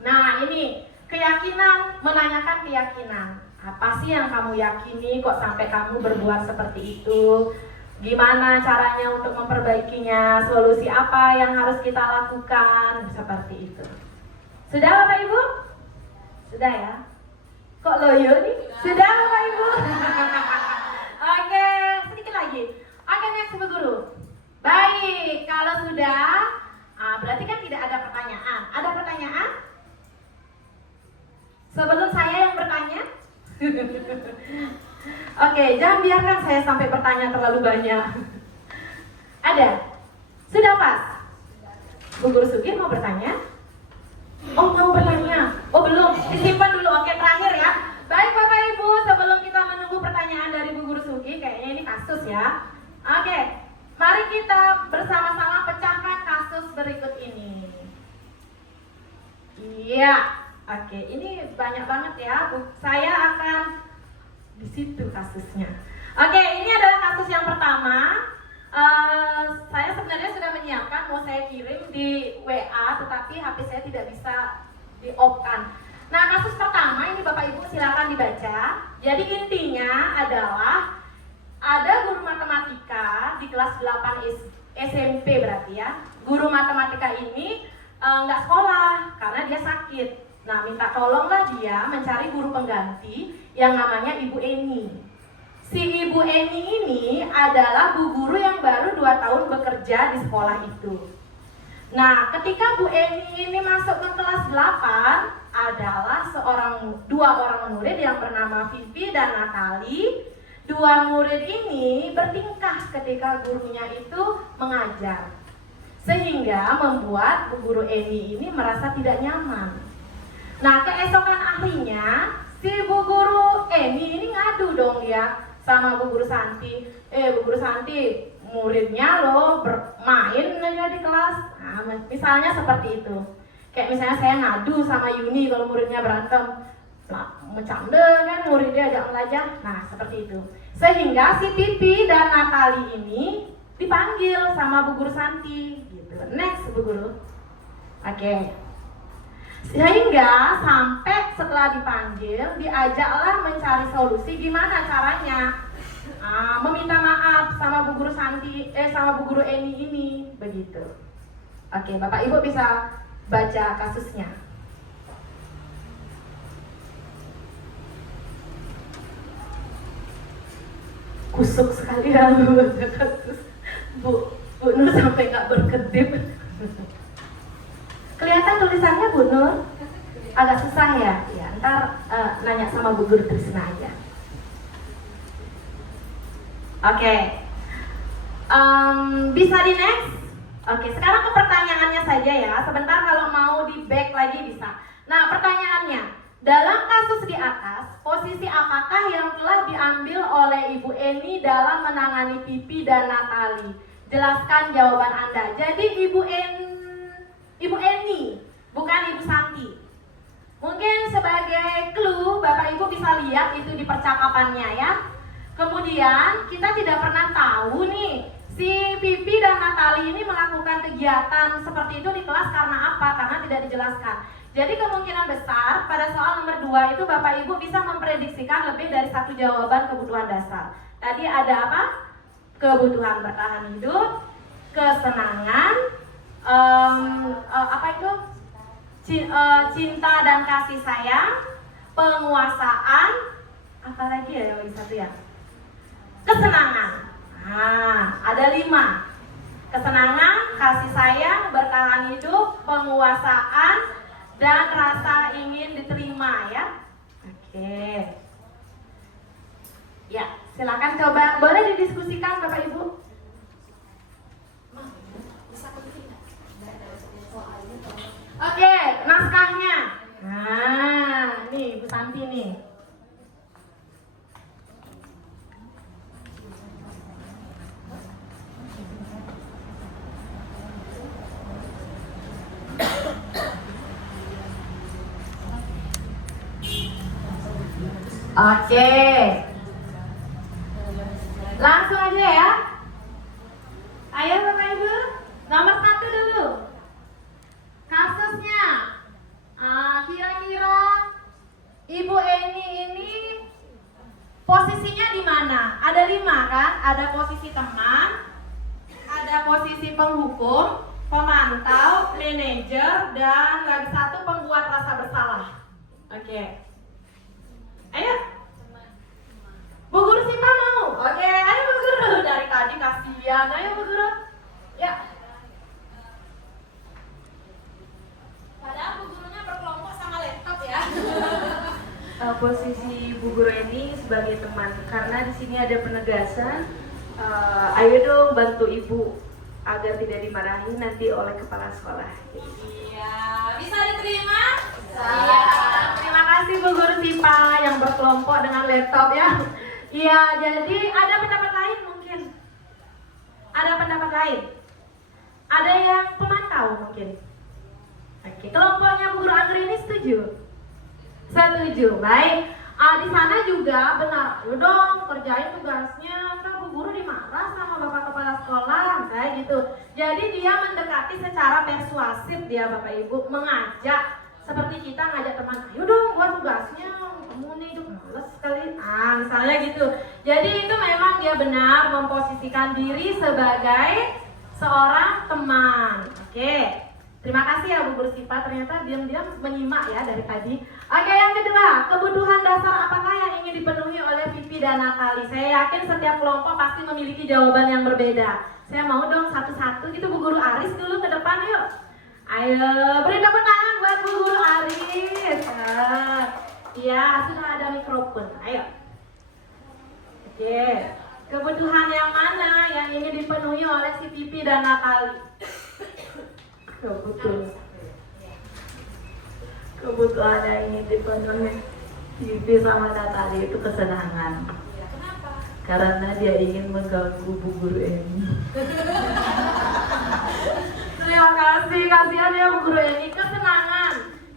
Nah ini keyakinan, menanyakan keyakinan. Apa sih yang kamu yakini kok sampai kamu berbuat seperti itu? Gimana caranya untuk memperbaikinya? Solusi apa yang harus kita lakukan? Seperti itu. Sudah Bapak Ibu? Sudah ya? Kok loyo nih? Sudah Bapak Ibu? Oke, sedikit lagi. Oke, next Bu Guru. Baik, kalau sudah, berarti kan tidak ada pertanyaan. Ada pertanyaan? Sebelum saya yang bertanya? Oke, jangan biarkan saya sampai bertanya terlalu banyak. Ada? Sudah pas? Bu Guru Sugi mau bertanya? Oh, mau bertanya? Oh belum, disimpan dulu. Oke, terakhir ya. ya. Oke, mari kita bersama-sama pecahkan kasus berikut ini. Iya, oke, ini banyak banget ya. Saya akan di situ kasusnya. Oke, ini adalah kasus yang pertama. Saya sebenarnya sudah menyiapkan, mau saya kirim di WA, tetapi HP saya tidak bisa di-off-kan. Nah, kasus pertama ini Bapak Ibu silakan dibaca. Jadi intinya adalah ada guru matematika di kelas 8 SMP berarti ya. Guru matematika ini nggak sekolah karena dia sakit. Nah, minta tolonglah dia mencari guru pengganti yang namanya Ibu Eni. Si Ibu Eni ini adalah bu guru yang baru 2 tahun bekerja di sekolah itu. Nah, ketika Bu Eni ini masuk ke kelas 8, adalah dua orang murid yang bernama Vivi dan Natali. Dua murid ini bertingkah ketika gurunya itu mengajar, sehingga membuat Bu Guru Eni ini merasa tidak nyaman. Nah, keesokan harinya si Bu Guru Eni ini ngadu dong ya sama Bu Guru Santi. Bu Guru Santi, muridnya loh bermain aja di kelas. Nah, misalnya seperti itu. Kayak misalnya saya ngadu sama Yuni kalau muridnya berantem, bercanda kan muridnya ajak belajar. Nah, seperti itu. Sehingga si Pipi dan Natali ini dipanggil sama Bu Guru Santi gitu. Next Bu Guru. Oke. Sehingga sampai setelah dipanggil, diajaklah mencari solusi gimana caranya meminta maaf sama Bu Guru Santi, sama Bu Guru Eni ini, begitu. Oke, Bapak Ibu bisa baca kasusnya. Kusuk sekali ya baca kasus. Bu Nur sampai nggak berkedip. Kelihatan tulisannya Bu Nur? Agak susah ya? Ya, ntar nanya sama Bu Guru Trisna aja. Oke. Bisa di next? Oke, sekarang ke pertanyaannya saja ya. Sebentar kalau mau di back lagi bisa. Nah, pertanyaannya, dalam kasus di atas, posisi apakah yang telah diambil oleh Ibu Eni dalam menangani Pipi dan Natali? Jelaskan jawaban Anda. Jadi Ibu Eni, bukan Ibu Santi. Mungkin sebagai clue, Bapak Ibu bisa lihat itu di percakapannya ya. Kemudian kita tidak pernah tahu nih, si Pipi dan Natali ini melakukan kegiatan seperti itu di kelas karena apa? Karena tidak dijelaskan. Jadi kemungkinan besar pada soal nomor 2 itu Bapak Ibu bisa memprediksikan lebih dari satu jawaban kebutuhan dasar. Tadi ada apa? Kebutuhan bertahan hidup, kesenangan, apa itu? Cinta dan kasih sayang, penguasaan, apa lagi ya yang lagi satu ya? Kesenangan. Nah, ada 5. Kesenangan, kasih sayang, bertahan hidup, penguasaan, dan rasa ingin diterima ya. Oke. Ya, silakan coba. Boleh didiskusikan Bapak Ibu? Oke, naskahnya. Nah, nih Bu Santi nih. Oke, langsung aja ya. Ayo Bapak Ibu, nomor 1 dulu. Kasusnya, kira-kira Ibu Eni ini posisinya di mana? Ada 5 kan? Ada posisi teman, ada posisi penghukum, pemantau, manajer, dan lagi satu pembuat rasa bersalah. Oke. Ayo, Bu Guru Sipa mau? Oke, ayo Bu Guru. Dari tadi kasihan, ayo Bu Guru. Ya. Padahal Bu Gurunya berkelompok sama laptop ya. Posisi Bu Guru ini sebagai teman, karena di sini ada penegasan. Ayo dong bantu Ibu agar tidak dimarahi nanti oleh kepala sekolah. Iya, bisa diterima? Iya. Terima kasih Bu Guru Sipa yang berkelompok dengan laptop ya. Iya, jadi ada pendapat lain mungkin. Ada pendapat lain? Ada yang pemantau mungkin? Oke, kelompoknya Bu Guru Anggreni setuju? Setuju, baik. Di sana juga benar, ayo dong kerjain tugasnya, ntar Bu Guru dimarah sama Bapak Kepala Sekolah, kayak gitu. Jadi dia mendekati secara persuasif dia Bapak Ibu, mengajak seperti kita ngajak teman, ayo dong buat tugasnya, kamu nih itu males sekali, misalnya gitu. Jadi itu memang dia benar memposisikan diri sebagai seorang teman. Oke. Terima kasih ya Bu Guru Sipa, ternyata diam-diam menyimak ya dari tadi. Oke, yang kedua, kebutuhan dasar apakah yang ingin dipenuhi oleh Vivi dan Natali? Saya yakin setiap kelompok pasti memiliki jawaban yang berbeda. Saya mau dong satu-satu gitu, Bu Guru Aris dulu ke depan yuk. Ayo, beri tepuk tangan buat Bu Guru Aris. Iya, sudah ada mikrofon. Ayo. Oke, kebutuhan yang mana yang ingin dipenuhi oleh si Vivi dan Natali? Kebutuhan yang ingin dipenuhi Vivi sama Natali itu kesenangan. Kenapa? Karena dia ingin mengganggu Bu Guru ini. Terima kasih, kasihan ya Bu Guru Eni. Kesenangan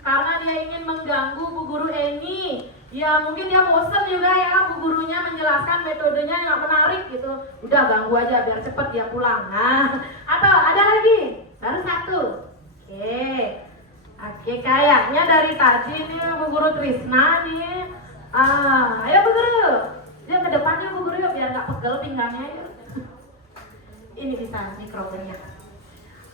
karena dia ingin mengganggu Bu Guru Eni. Ya mungkin dia bosan juga ya Bu Gurunya menjelaskan metodenya nggak menarik gitu. Udah ganggu aja biar cepet dia pulang. Nah, atau ada lagi? Baru satu. Oke, kayaknya dari tadi nih Bu Guru Trisna nih. Ayo Bu Guru, yuk ke depannya Bu Guru yuk biar nggak pegel pinggangnya yuk. Ini bisa mikrofonnya.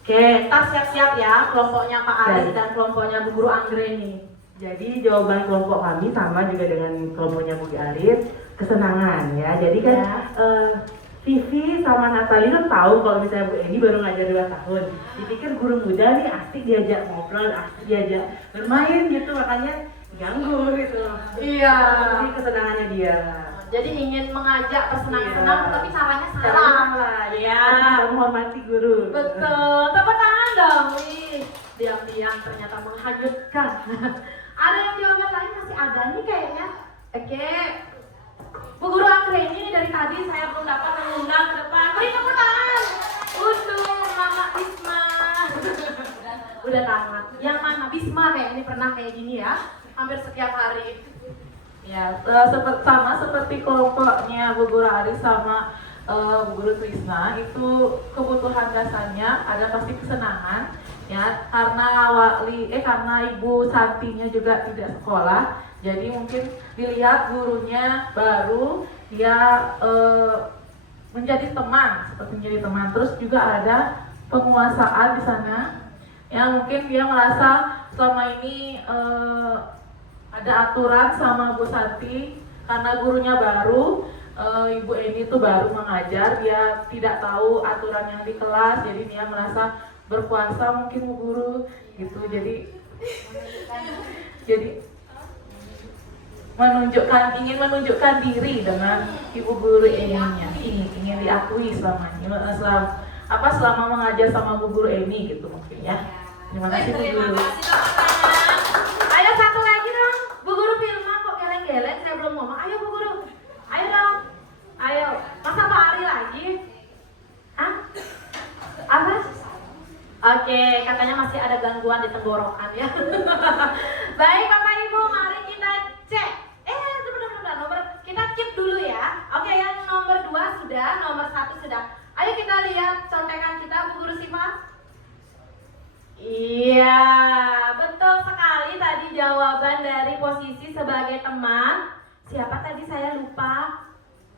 Oke, tas siap-siap ya kelompoknya Pak Aris dan kelompoknya Bu Guru Anggreni. Jadi jawaban kelompok kami sama juga dengan kelompoknya Bu Aris, kesenangan ya. Jadi kan Vivi sama Natali tuh tahu kalau misalnya Bu Eni baru ngajar 2 tahun. Dipikir guru muda nih asik diajak ngobrol, asik diajak bermain gitu, makanya ganggu gitu. Iya. Jadi kesenangannya dia. Jadi ingin mengajak bersenang-senang Iya. tapi caranya Salah salah. lah, Iya. kita menghormati guru. Betul. Tepuk tangan dong. Wih, diam-diam ternyata menghanyutkan. Ada yang jawaban lain masih ada nih kayaknya. Oke. Bu Guru Anggreni dari tadi saya belum dapat mengundang ke depan. Beri tepuk tangan untuk Mama Bisma. Udah tamat. Yang mana Bisma kayak ini pernah kayak gini ya. Hampir setiap hari. Ya, sama seperti kelompoknya Bu Guru Aris sama Bu Guru Trisna, itu kebutuhan dasarnya ada pasti kesenangan ya, karena Ibu Santinya juga tidak sekolah, jadi mungkin dilihat gurunya baru dia menjadi teman, seperti menjadi teman. Terus juga ada penguasaan di sana ya, mungkin dia merasa selama ini ada aturan sama Bu Santi karena gurunya baru, Ibu Eni itu baru mengajar, dia tidak tahu aturan yang di kelas, jadi dia merasa berkuasa mungkin Bu Guru gitu, jadi ingin menunjukkan diri dengan Ibu Guru Eninya, ingin diakui selama mengajar sama Bu Guru Eni gitu mungkin ya. Terima kasih Bu Guru. Ayo satu lagi dong, Bu Guru Filma kok geleng-geleng, saya belum ngomong. Ayo Bu Guru, ayo dong, ayo. Masa Pak Ari lagi? Hah? Apa? Oke, katanya masih ada gangguan di tenggorokan ya. Baik Bapak Ibu, mari kita cek. Sebentar, kita keep dulu ya. Oke, yang nomor 2 sudah, nomor 1 sudah. Ayo kita lihat contekan kita Bu Guru Siva. Iya, betul sekali tadi jawaban dari posisi sebagai teman. Siapa tadi saya lupa?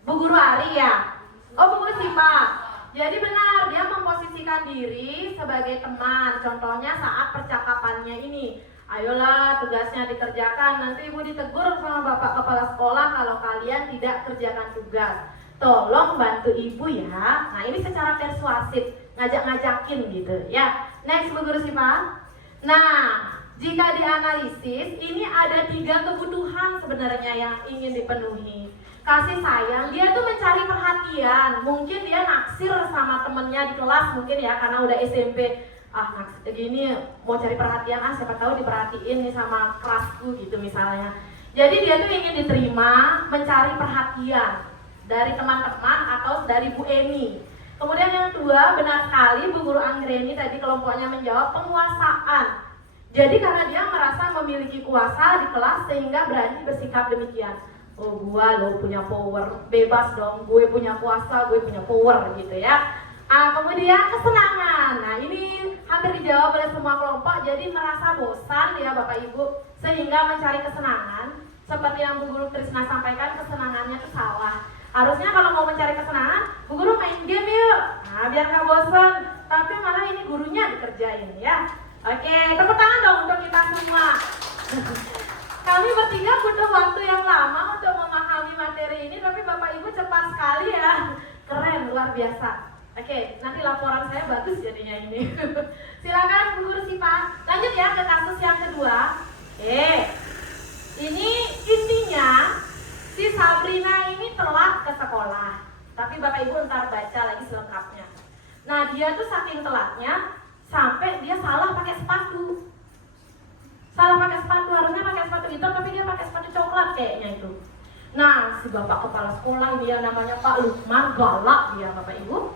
Bu Guru Ari ya? Oh, Bu Guru Sipa. Jadi benar, dia memposisikan diri sebagai teman. Contohnya saat percakapannya ini. Ayolah tugasnya dikerjakan, nanti Ibu ditegur sama Bapak Kepala Sekolah kalau kalian tidak kerjakan tugas. Tolong bantu Ibu ya. Nah ini secara persuasif, ngajak-ngajakin gitu ya. Next Bu Guru Sipa. Nah, jika dianalisis, ini ada 3 kebutuhan sebenarnya yang ingin dipenuhi. Kasih sayang, dia tuh mencari perhatian. Mungkin dia naksir sama temennya di kelas mungkin ya, karena udah SMP. Naksir gini, mau cari perhatian, siapa tahu diperhatiin nih sama kelasku gitu misalnya. Jadi dia tuh ingin diterima, mencari perhatian dari teman-teman atau dari Bu Eni. Kemudian yang kedua, benar sekali Bu Guru Anggreni tadi kelompoknya menjawab penguasaan. Jadi karena dia merasa memiliki kuasa di kelas sehingga berani bersikap demikian. Oh gua lo punya power, bebas dong, gue punya kuasa, gue punya power gitu ya. Kemudian kesenangan. Nah ini hampir dijawab oleh semua kelompok. Jadi merasa bosan ya Bapak Ibu sehingga mencari kesenangan. Seperti yang Bu Guru Trisna sampaikan, kesenangannya itu salah. Harusnya kalau mau mencari kesenangan, Bu Guru main game yuk. Nah biar gak bosan. Tapi malah ini gurunya dikerjain ya. Oke, tepuk tangan dong untuk kita semua. Kami bertiga butuh waktu yang lama untuk memahami materi ini, tapi Bapak Ibu cepat sekali ya. Keren, luar biasa. Oke, nanti laporan saya bagus jadinya ini. Silakan Bu Guru Sipa. Lanjut ya ke kasus yang kedua. Ini intinya si Sabrina ini telat ke sekolah. Tapi Bapak Ibu ntar baca lagi selengkapnya. Nah dia tuh saking telatnya sampai dia salah pakai sepatu. Salah pakai sepatu, harusnya pakai sepatu hitam tapi dia pakai sepatu coklat kayaknya itu. Nah si bapak kepala sekolah ini yang namanya Pak Lukman, galak dia Bapak Ibu,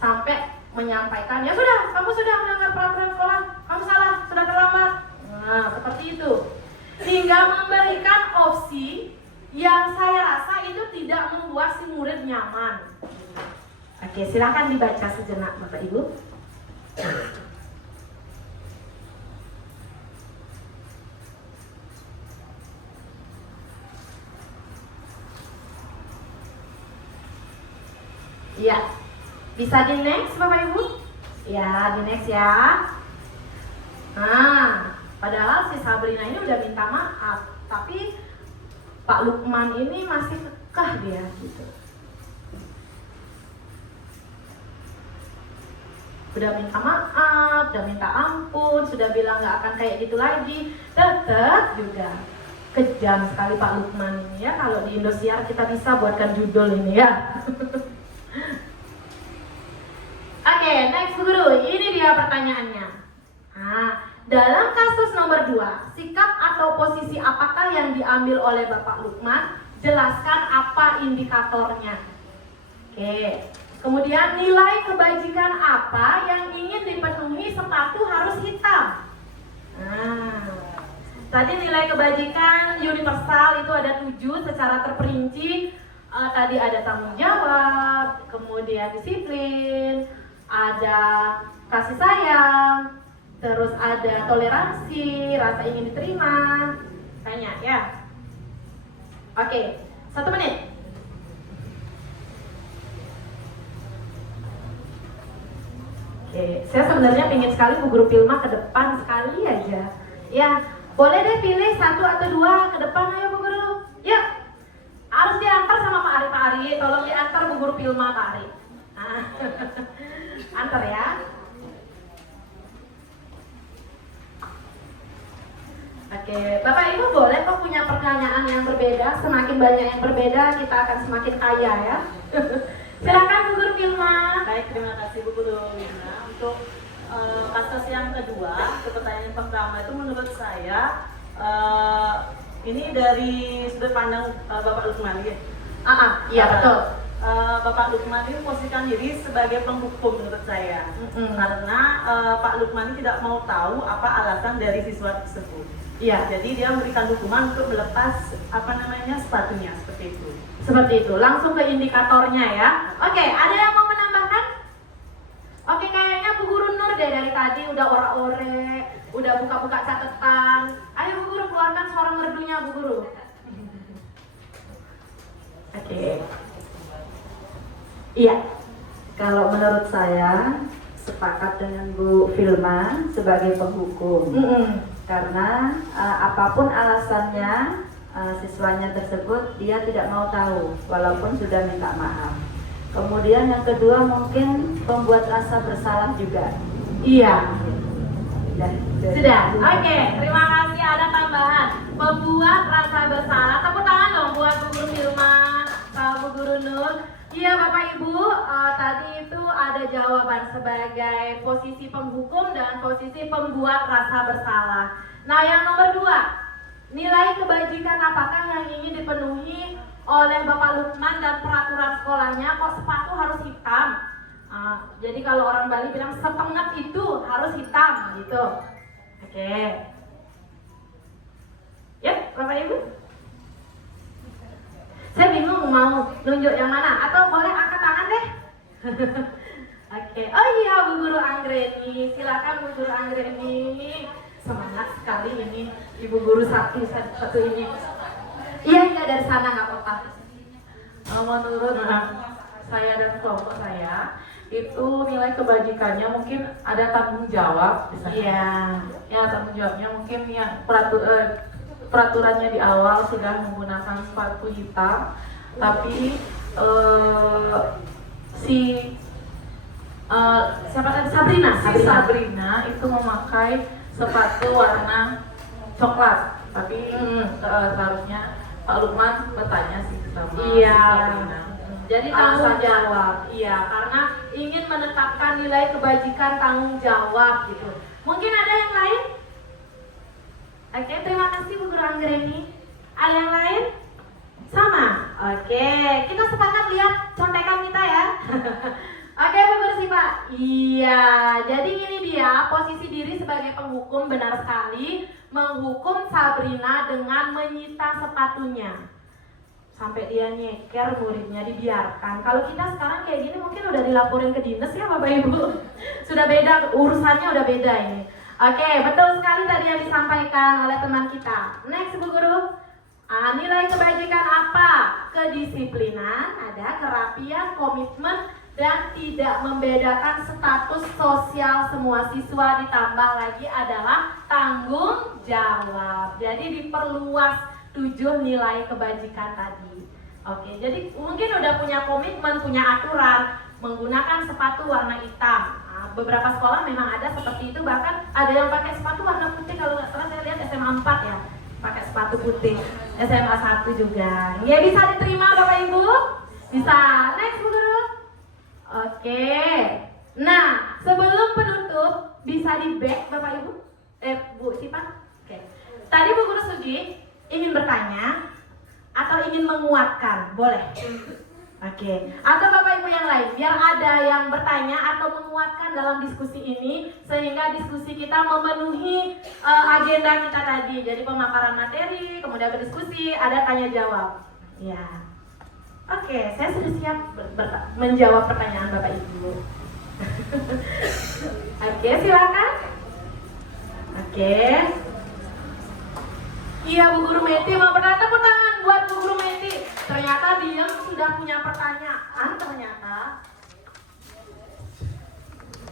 sampai menyampaikan, ya sudah, kamu sudah melanggar peraturan sekolah, kamu salah, sudah terlambat. Nah seperti itu. Hingga memberikan opsi yang saya rasa itu tidak membuat si murid nyaman. Oke, silakan dibaca sejenak Bapak Ibu. Iya, bisa di next Bapak Ibu? Ya, di next ya. Nah, padahal si Sabrina ini udah minta maaf, tapi Pak Lukman ini masih kekeh dia gitu. Udah minta maaf, udah minta ampun, sudah bilang nggak akan kayak gitu lagi, tetap juga kejam sekali Pak Lukman ini ya. Kalau di Indosiar kita bisa buatkan judul ini ya. Oke, next Bu Guru, ini dia pertanyaannya. Nah, dalam kasus nomor 2, sikap atau posisi apakah yang diambil oleh Bapak Lukman? Jelaskan apa indikatornya. Oke. Kemudian nilai kebajikan apa yang ingin dipenuhi sepatu harus hitam? Nah, tadi nilai kebajikan universal itu ada 7 secara terperinci. Tadi ada tanggung jawab, kemudian disiplin, ada kasih sayang, terus ada toleransi, rasa ingin diterima. Tanya ya. Oke, 1 menit. Oke, saya sebenarnya ingin sekali Bu Guru Pilma ke depan sekali aja. Ya, boleh deh pilih 1 atau 2 ke depan, ayo Bu Guru. Ya, harus diantar sama Pak Ari. Pak Ari, tolong diantar Bu Guru Pilma Pak Ari. Nah, antar ya. Oke, Bapak Ibu boleh kok punya pertanyaan yang berbeda. Semakin banyak yang berbeda, kita akan semakin kaya ya. Silakan Bu Guru Pilma. Baik, terima kasih Bu Guru Lina. Untuk kasus yang kedua, pertanyaan pertama itu menurut saya ini dari sudut pandang Bapak Lukman ya. Iya betul. Bapak Lukman ini posisikan diri sebagai penghukum menurut saya. Karena Pak Lukman ini tidak mau tahu apa alasan dari siswa tersebut. Iya. Jadi dia memberikan hukuman untuk melepas sepatunya seperti itu. Seperti itu. Langsung ke indikatornya ya. Oke, ada yang mau menambahkan? Oke, kayaknya Bu Guru Nur deh dari tadi udah ora-ore, udah buka-buka catatan. Ayo Bu Guru keluarkan suara merdunya Bu Guru. Oke. Iya. Kalau menurut saya sepakat dengan Bu Filma sebagai penghukum. Karena apapun alasannya siswanya tersebut dia tidak mau tahu walaupun sudah minta maaf. Kemudian yang kedua mungkin membuat rasa bersalah juga. Iya. Sudah. Oke, terima kasih ada tambahan. Membuat rasa bersalah. Tepuk tangan dong buat Bu Guru Firma, Bu Guru Nur. Iya Bapak Ibu, tadi itu ada jawaban sebagai posisi penghukum dan posisi pembuat rasa bersalah. Nah yang nomor 2, nilai kebajikan apakah yang ingin dipenuhi oleh Bapak Lukman dan peraturan sekolahnya? Kok sepatu harus hitam? Jadi kalau orang Bali bilang sepengep itu harus hitam gitu. Oke. Ya, Bapak Ibu. Saya bingung mau nunjuk yang mana, atau boleh angkat tangan deh. Oke. Oh iya, Bu Guru Anggreni, silakan Bu Guru Anggreni. Semangat sekali ini Ibu Guru Sakti satu ini. Iya dari sana nggak apa-apa. Menurut saya dan kelompok saya itu nilai kebajikannya mungkin ada tanggung jawab. Iya. Ya tanggung jawabnya mungkin yang peraturannya di awal sudah menggunakan sepatu hitam, tapi Siapa tadi? Sabrina itu memakai sepatu warna coklat, tapi seharusnya Pak Lukman bertanya sih sama Iya. Sabrina. Jadi tanggung jawab, iya, karena ingin menetapkan nilai kebajikan tanggung jawab gitu. Mungkin ada yang lain? Oke, terima kasih Bu Guru Anggreni. Ada yang lain? Sama? Oke, kita sepakat lihat contekan kita ya. Oke Bu Guru Siva. Iya, jadi ini dia posisi diri sebagai penghukum, benar sekali. Menghukum Sabrina dengan menyita sepatunya. Sampai dia nyeker, muridnya dibiarkan. Kalau kita sekarang kayak gini mungkin udah dilaporin ke dinas ya Bapak Ibu. Sudah beda, urusannya udah beda ini. Oke, betul sekali tadi yang disampaikan oleh teman kita. Next Bu Guru. Nilai kebajikan apa? Kedisiplinan, ada kerapian, komitmen, dan tidak membedakan status sosial semua siswa, ditambah lagi adalah tanggung jawab. Jadi diperluas 7 nilai kebajikan tadi. Oke, jadi mungkin udah punya komitmen, punya aturan menggunakan sepatu warna hitam. Beberapa sekolah memang ada seperti itu, bahkan ada yang pakai sepatu warna putih. Kalau nggak salah saya lihat SMA 4 ya, pakai sepatu putih. SMA 1 juga. Ya bisa diterima Bapak Ibu? Bisa. Next Bu Guru. Oke. Nah, sebelum penutup bisa di back Bapak Ibu? Bu Sipa? Oke. Tadi Bu Guru Sugi ingin bertanya atau ingin menguatkan, boleh? Oke. Atau Bapak Ibu yang lain, biar ada yang bertanya atau menguatkan dalam diskusi ini, sehingga diskusi kita memenuhi agenda kita tadi. Jadi pemaparan materi, kemudian berdiskusi, ada tanya jawab. Ya. Oke, saya sudah siap menjawab pertanyaan Bapak Ibu. Oke, silakan. Oke. Iya Bu Guru Meti, mau bertanya, tepuk tangan buat Bu Guru Meti. Ternyata dia sudah punya pertanyaan ternyata.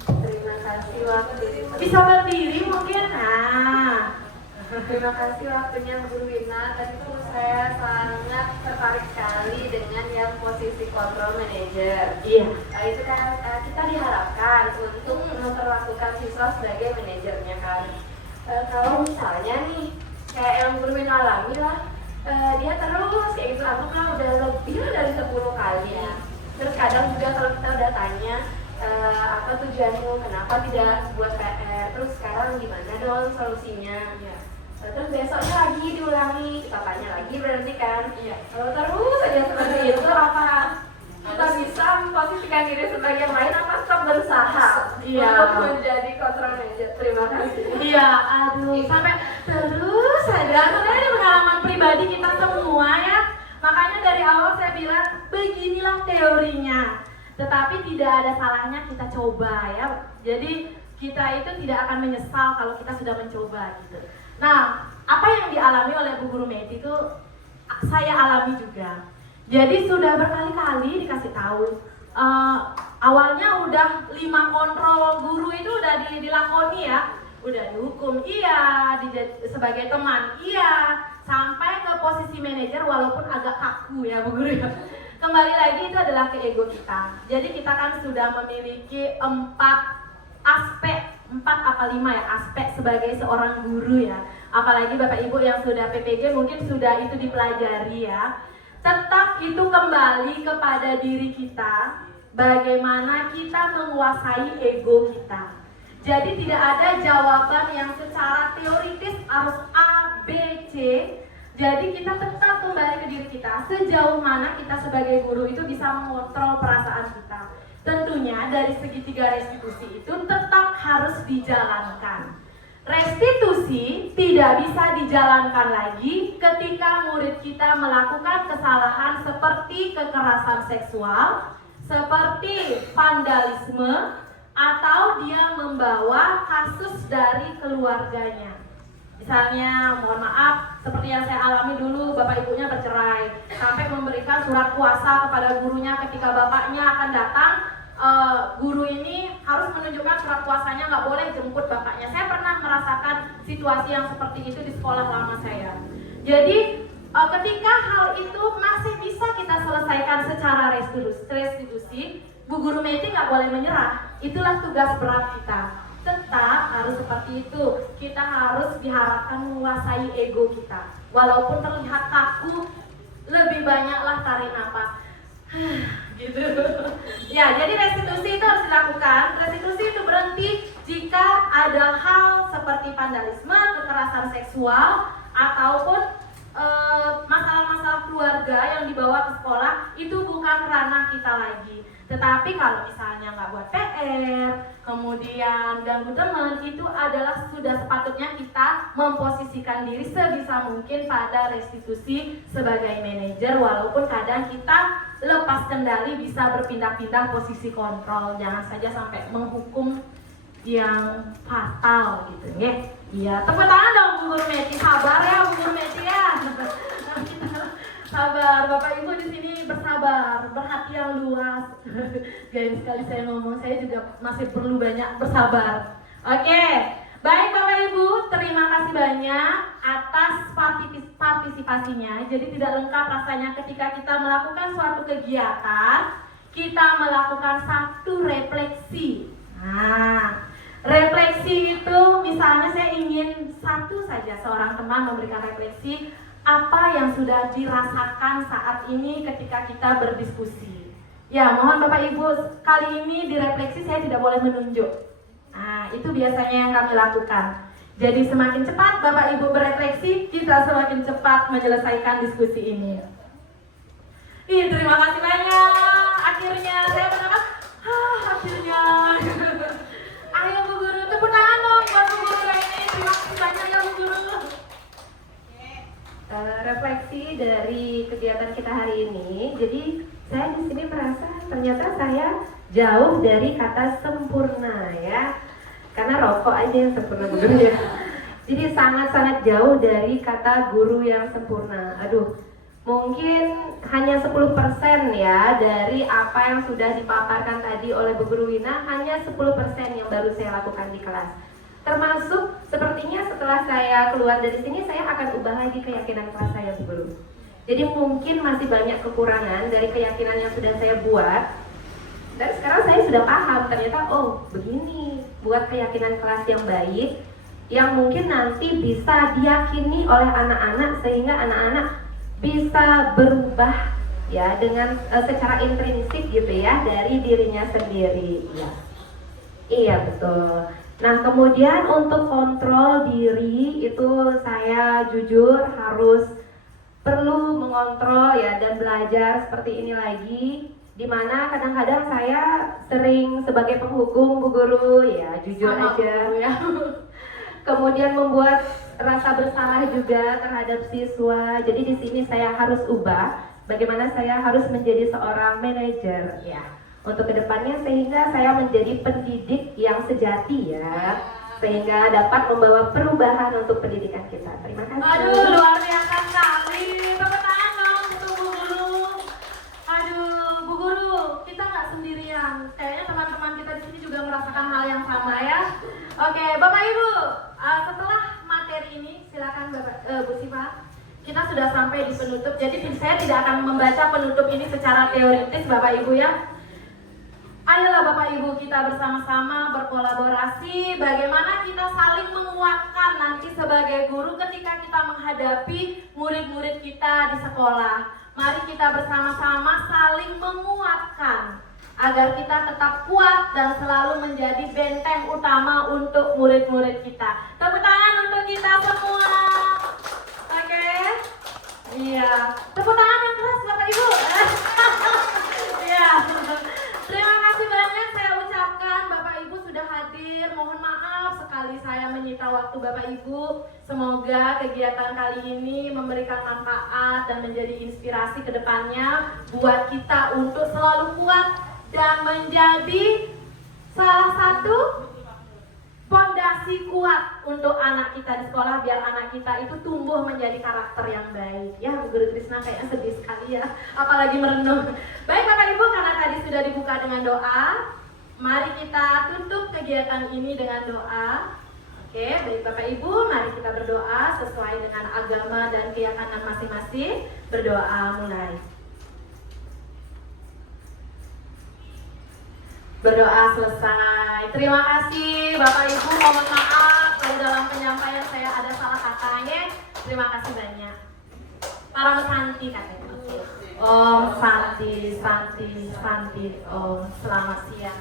Terima kasih waktunya. Bisa berdiri mungkin? Terima kasih waktunya Guru Wina. Tadi tuh saya sangat tertarik sekali dengan yang posisi control manager. Iya. Nah, itu kan kita diharapkan untuk memperlakukan siswa sebagai manajernya kan. Kalau misalnya nih kayak yang Guru Wina alami lah, dia terus kayak gitu kan udah lebih dari 10 kali. Terus kadang juga kalau kita udah tanya apa tujuanmu, kenapa tidak buat PR, terus sekarang gimana dong solusinya. Terus besoknya lagi diulangi, kita tanya lagi berarti kan. Kalau terus aja seperti itu, apa kita bisa memposisikan diri sebagai yang lain, apa tetap berusaha untuk menjadi control manager? Terima kasih. Iya, aduh, sampai terus saja. Sebenarnya ini pengalaman pribadi kita semua ya. Makanya dari awal saya bilang beginilah teorinya. Tetapi tidak ada salahnya kita coba ya. Jadi kita itu tidak akan menyesal kalau kita sudah mencoba gitu. Nah, apa yang dialami oleh Bu Guru Meti itu saya alami juga. Jadi sudah berkali-kali dikasih tahu. Awalnya udah 5 kontrol guru itu udah dilakoni ya. Udah dihukum, iya, sebagai teman, iya, sampai ke posisi manajer walaupun agak kaku ya Bu Guru ya. Kembali lagi itu adalah ke ego kita. Jadi kita kan sudah memiliki 4 aspek, 4 apa 5 ya, aspek sebagai seorang guru ya. Apalagi Bapak Ibu yang sudah PPG mungkin sudah itu dipelajari ya. Tetap itu kembali kepada diri kita, bagaimana kita menguasai ego kita. Jadi tidak ada jawaban yang secara teoritis harus A, B, C. Jadi kita tetap kembali ke diri kita, sejauh mana kita sebagai guru itu bisa mengontrol perasaan kita. tentunya dari segitiga restitusi itu tetap harus dijalankan. Restitusi tidak bisa dijalankan lagi ketika murid kita melakukan kesalahan seperti kekerasan seksual, seperti vandalisme, atau dia membawa kasus dari keluarganya. Misalnya, mohon maaf, seperti yang saya alami dulu, bapak ibunya bercerai, sampai memberikan surat kuasa kepada gurunya ketika bapaknya akan datang. Guru ini harus menunjukkan surat kuasanya, nggak boleh jemput bapaknya. Saya pernah merasakan situasi yang seperti itu di sekolah lama saya. Jadi ketika hal itu masih bisa kita selesaikan secara restitusi, Bu Guru Meti nggak boleh menyerah. Itulah tugas berat kita. Tetap harus seperti itu. Kita harus diharapkan menguasai ego kita. Walaupun terlihat kaku, lebih banyaklah tarik nafas. Gitu. Ya, jadi restitusi itu harus dilakukan. Restitusi itu berhenti jika ada hal seperti vandalisme, kekerasan seksual, ataupun masalah-masalah keluarga yang dibawa ke sekolah, itu bukan ranah kita lagi. Tetapi kalau misalnya nggak buat PR, kemudian ganggu teman, itu adalah sudah sepatutnya kita memposisikan diri sebisa mungkin pada restitusi sebagai manajer, walaupun kadang kita lepas kendali bisa berpindah-pindah posisi kontrol. Jangan saja sampai menghukum yang fatal gitu ya. Iya, tepuk tangan dong Bu Guru Meti, sabar ya Bu Guru Meti ya. Sabar, Bapak Ibu di sini bersabar, berhati yang luas. Gaya sekali saya ngomong, saya juga masih perlu banyak bersabar. Oke, baik Bapak Ibu, terima kasih banyak atas partisipasinya. Jadi tidak lengkap rasanya ketika kita melakukan suatu kegiatan, kita melakukan satu refleksi. Nah, refleksi itu misalnya saya ingin satu saja seorang teman memberikan refleksi apa yang sudah dirasakan saat ini ketika kita berdiskusi. Ya, mohon Bapak Ibu, kali ini di refleksi saya tidak boleh menunjuk. Nah, itu biasanya yang kami lakukan. Jadi semakin cepat Bapak Ibu berefleksi, kita semakin cepat menyelesaikan diskusi ini. Terima kasih banyak. Akhirnya saya mendapat, akhirnya. Ayo Bu Guru, tepuk tangan dong buat Bu Guru ini. Terima kasih banyak ya Bu Guru. Refleksi dari kegiatan kita hari ini. Jadi saya di sini merasa ternyata saya jauh dari kata sempurna ya, karena rokok aja yang sempurna Bu Guru ya. Jadi sangat-sangat jauh dari kata guru yang sempurna. Aduh, mungkin hanya 10% ya dari apa yang sudah dipaparkan tadi oleh Bu Guru Wina, hanya 10% yang baru saya lakukan di kelas. Termasuk sepertinya setelah saya keluar dari sini saya akan ubah lagi keyakinan kelas saya Bu Guru. Jadi mungkin masih banyak kekurangan dari keyakinan yang sudah saya buat. Dan sekarang saya sudah paham ternyata oh begini buat keyakinan kelas yang baik, yang mungkin nanti bisa diyakini oleh anak-anak sehingga anak-anak bisa berubah ya dengan secara intrinsik gitu ya dari dirinya sendiri. Ya. Iya betul. Nah kemudian untuk kontrol diri itu saya jujur harus perlu mengontrol ya dan belajar seperti ini lagi, dimana kadang-kadang saya sering sebagai penghukum Bu Guru ya jujur sama aja ya. Kemudian membuat rasa bersalah juga terhadap siswa. Jadi di sini saya harus ubah bagaimana saya harus menjadi seorang manajer ya untuk kedepannya, sehingga saya menjadi pendidik yang sejati ya, sehingga dapat membawa perubahan untuk pendidikan kita. Terima kasih. Aduh, luar biasa sekali. Tepuk tangan dong untuk Bu Guru. Aduh, Bu Guru, kita nggak sendirian. Kayaknya teman-teman kita di sini juga merasakan hal yang sama ya. Oke, Bapak Ibu, setelah materi ini, silakan Bu Siva. Kita sudah sampai di penutup. Jadi saya tidak akan membaca penutup ini secara teoritis, Bapak Ibu ya. Ayolah Bapak Ibu kita bersama-sama berkolaborasi bagaimana kita saling menguatkan nanti sebagai guru ketika kita menghadapi murid-murid kita di sekolah. Mari kita bersama-sama saling menguatkan agar kita tetap kuat dan selalu menjadi benteng utama untuk murid-murid kita. Tepuk tangan untuk kita semua. Oke? Iya. Tepuk tangan yang keras Bapak Ibu. Iya. Terima kasih banyak. Ibu, semoga kegiatan kali ini memberikan manfaat dan menjadi inspirasi ke depannya buat kita untuk selalu kuat dan menjadi salah satu fondasi kuat untuk anak kita di sekolah, biar anak kita itu tumbuh menjadi karakter yang baik. Ya, Bu Guru Trisna kayaknya sedih sekali ya, apalagi merenung. Baik Bapak Ibu, karena tadi sudah dibuka dengan doa, mari kita tutup kegiatan ini dengan doa. Oke, baik Bapak Ibu, mari kita berdoa sesuai dengan agama dan keyakinan masing-masing. Berdoa mulai. Berdoa selesai. Terima kasih Bapak Ibu, mohon maaf kalau dalam penyampaian saya ada salah katanya. Terima kasih banyak. Para Santi katanya. Om Santi, Santi, Santi. Om, selamat siang.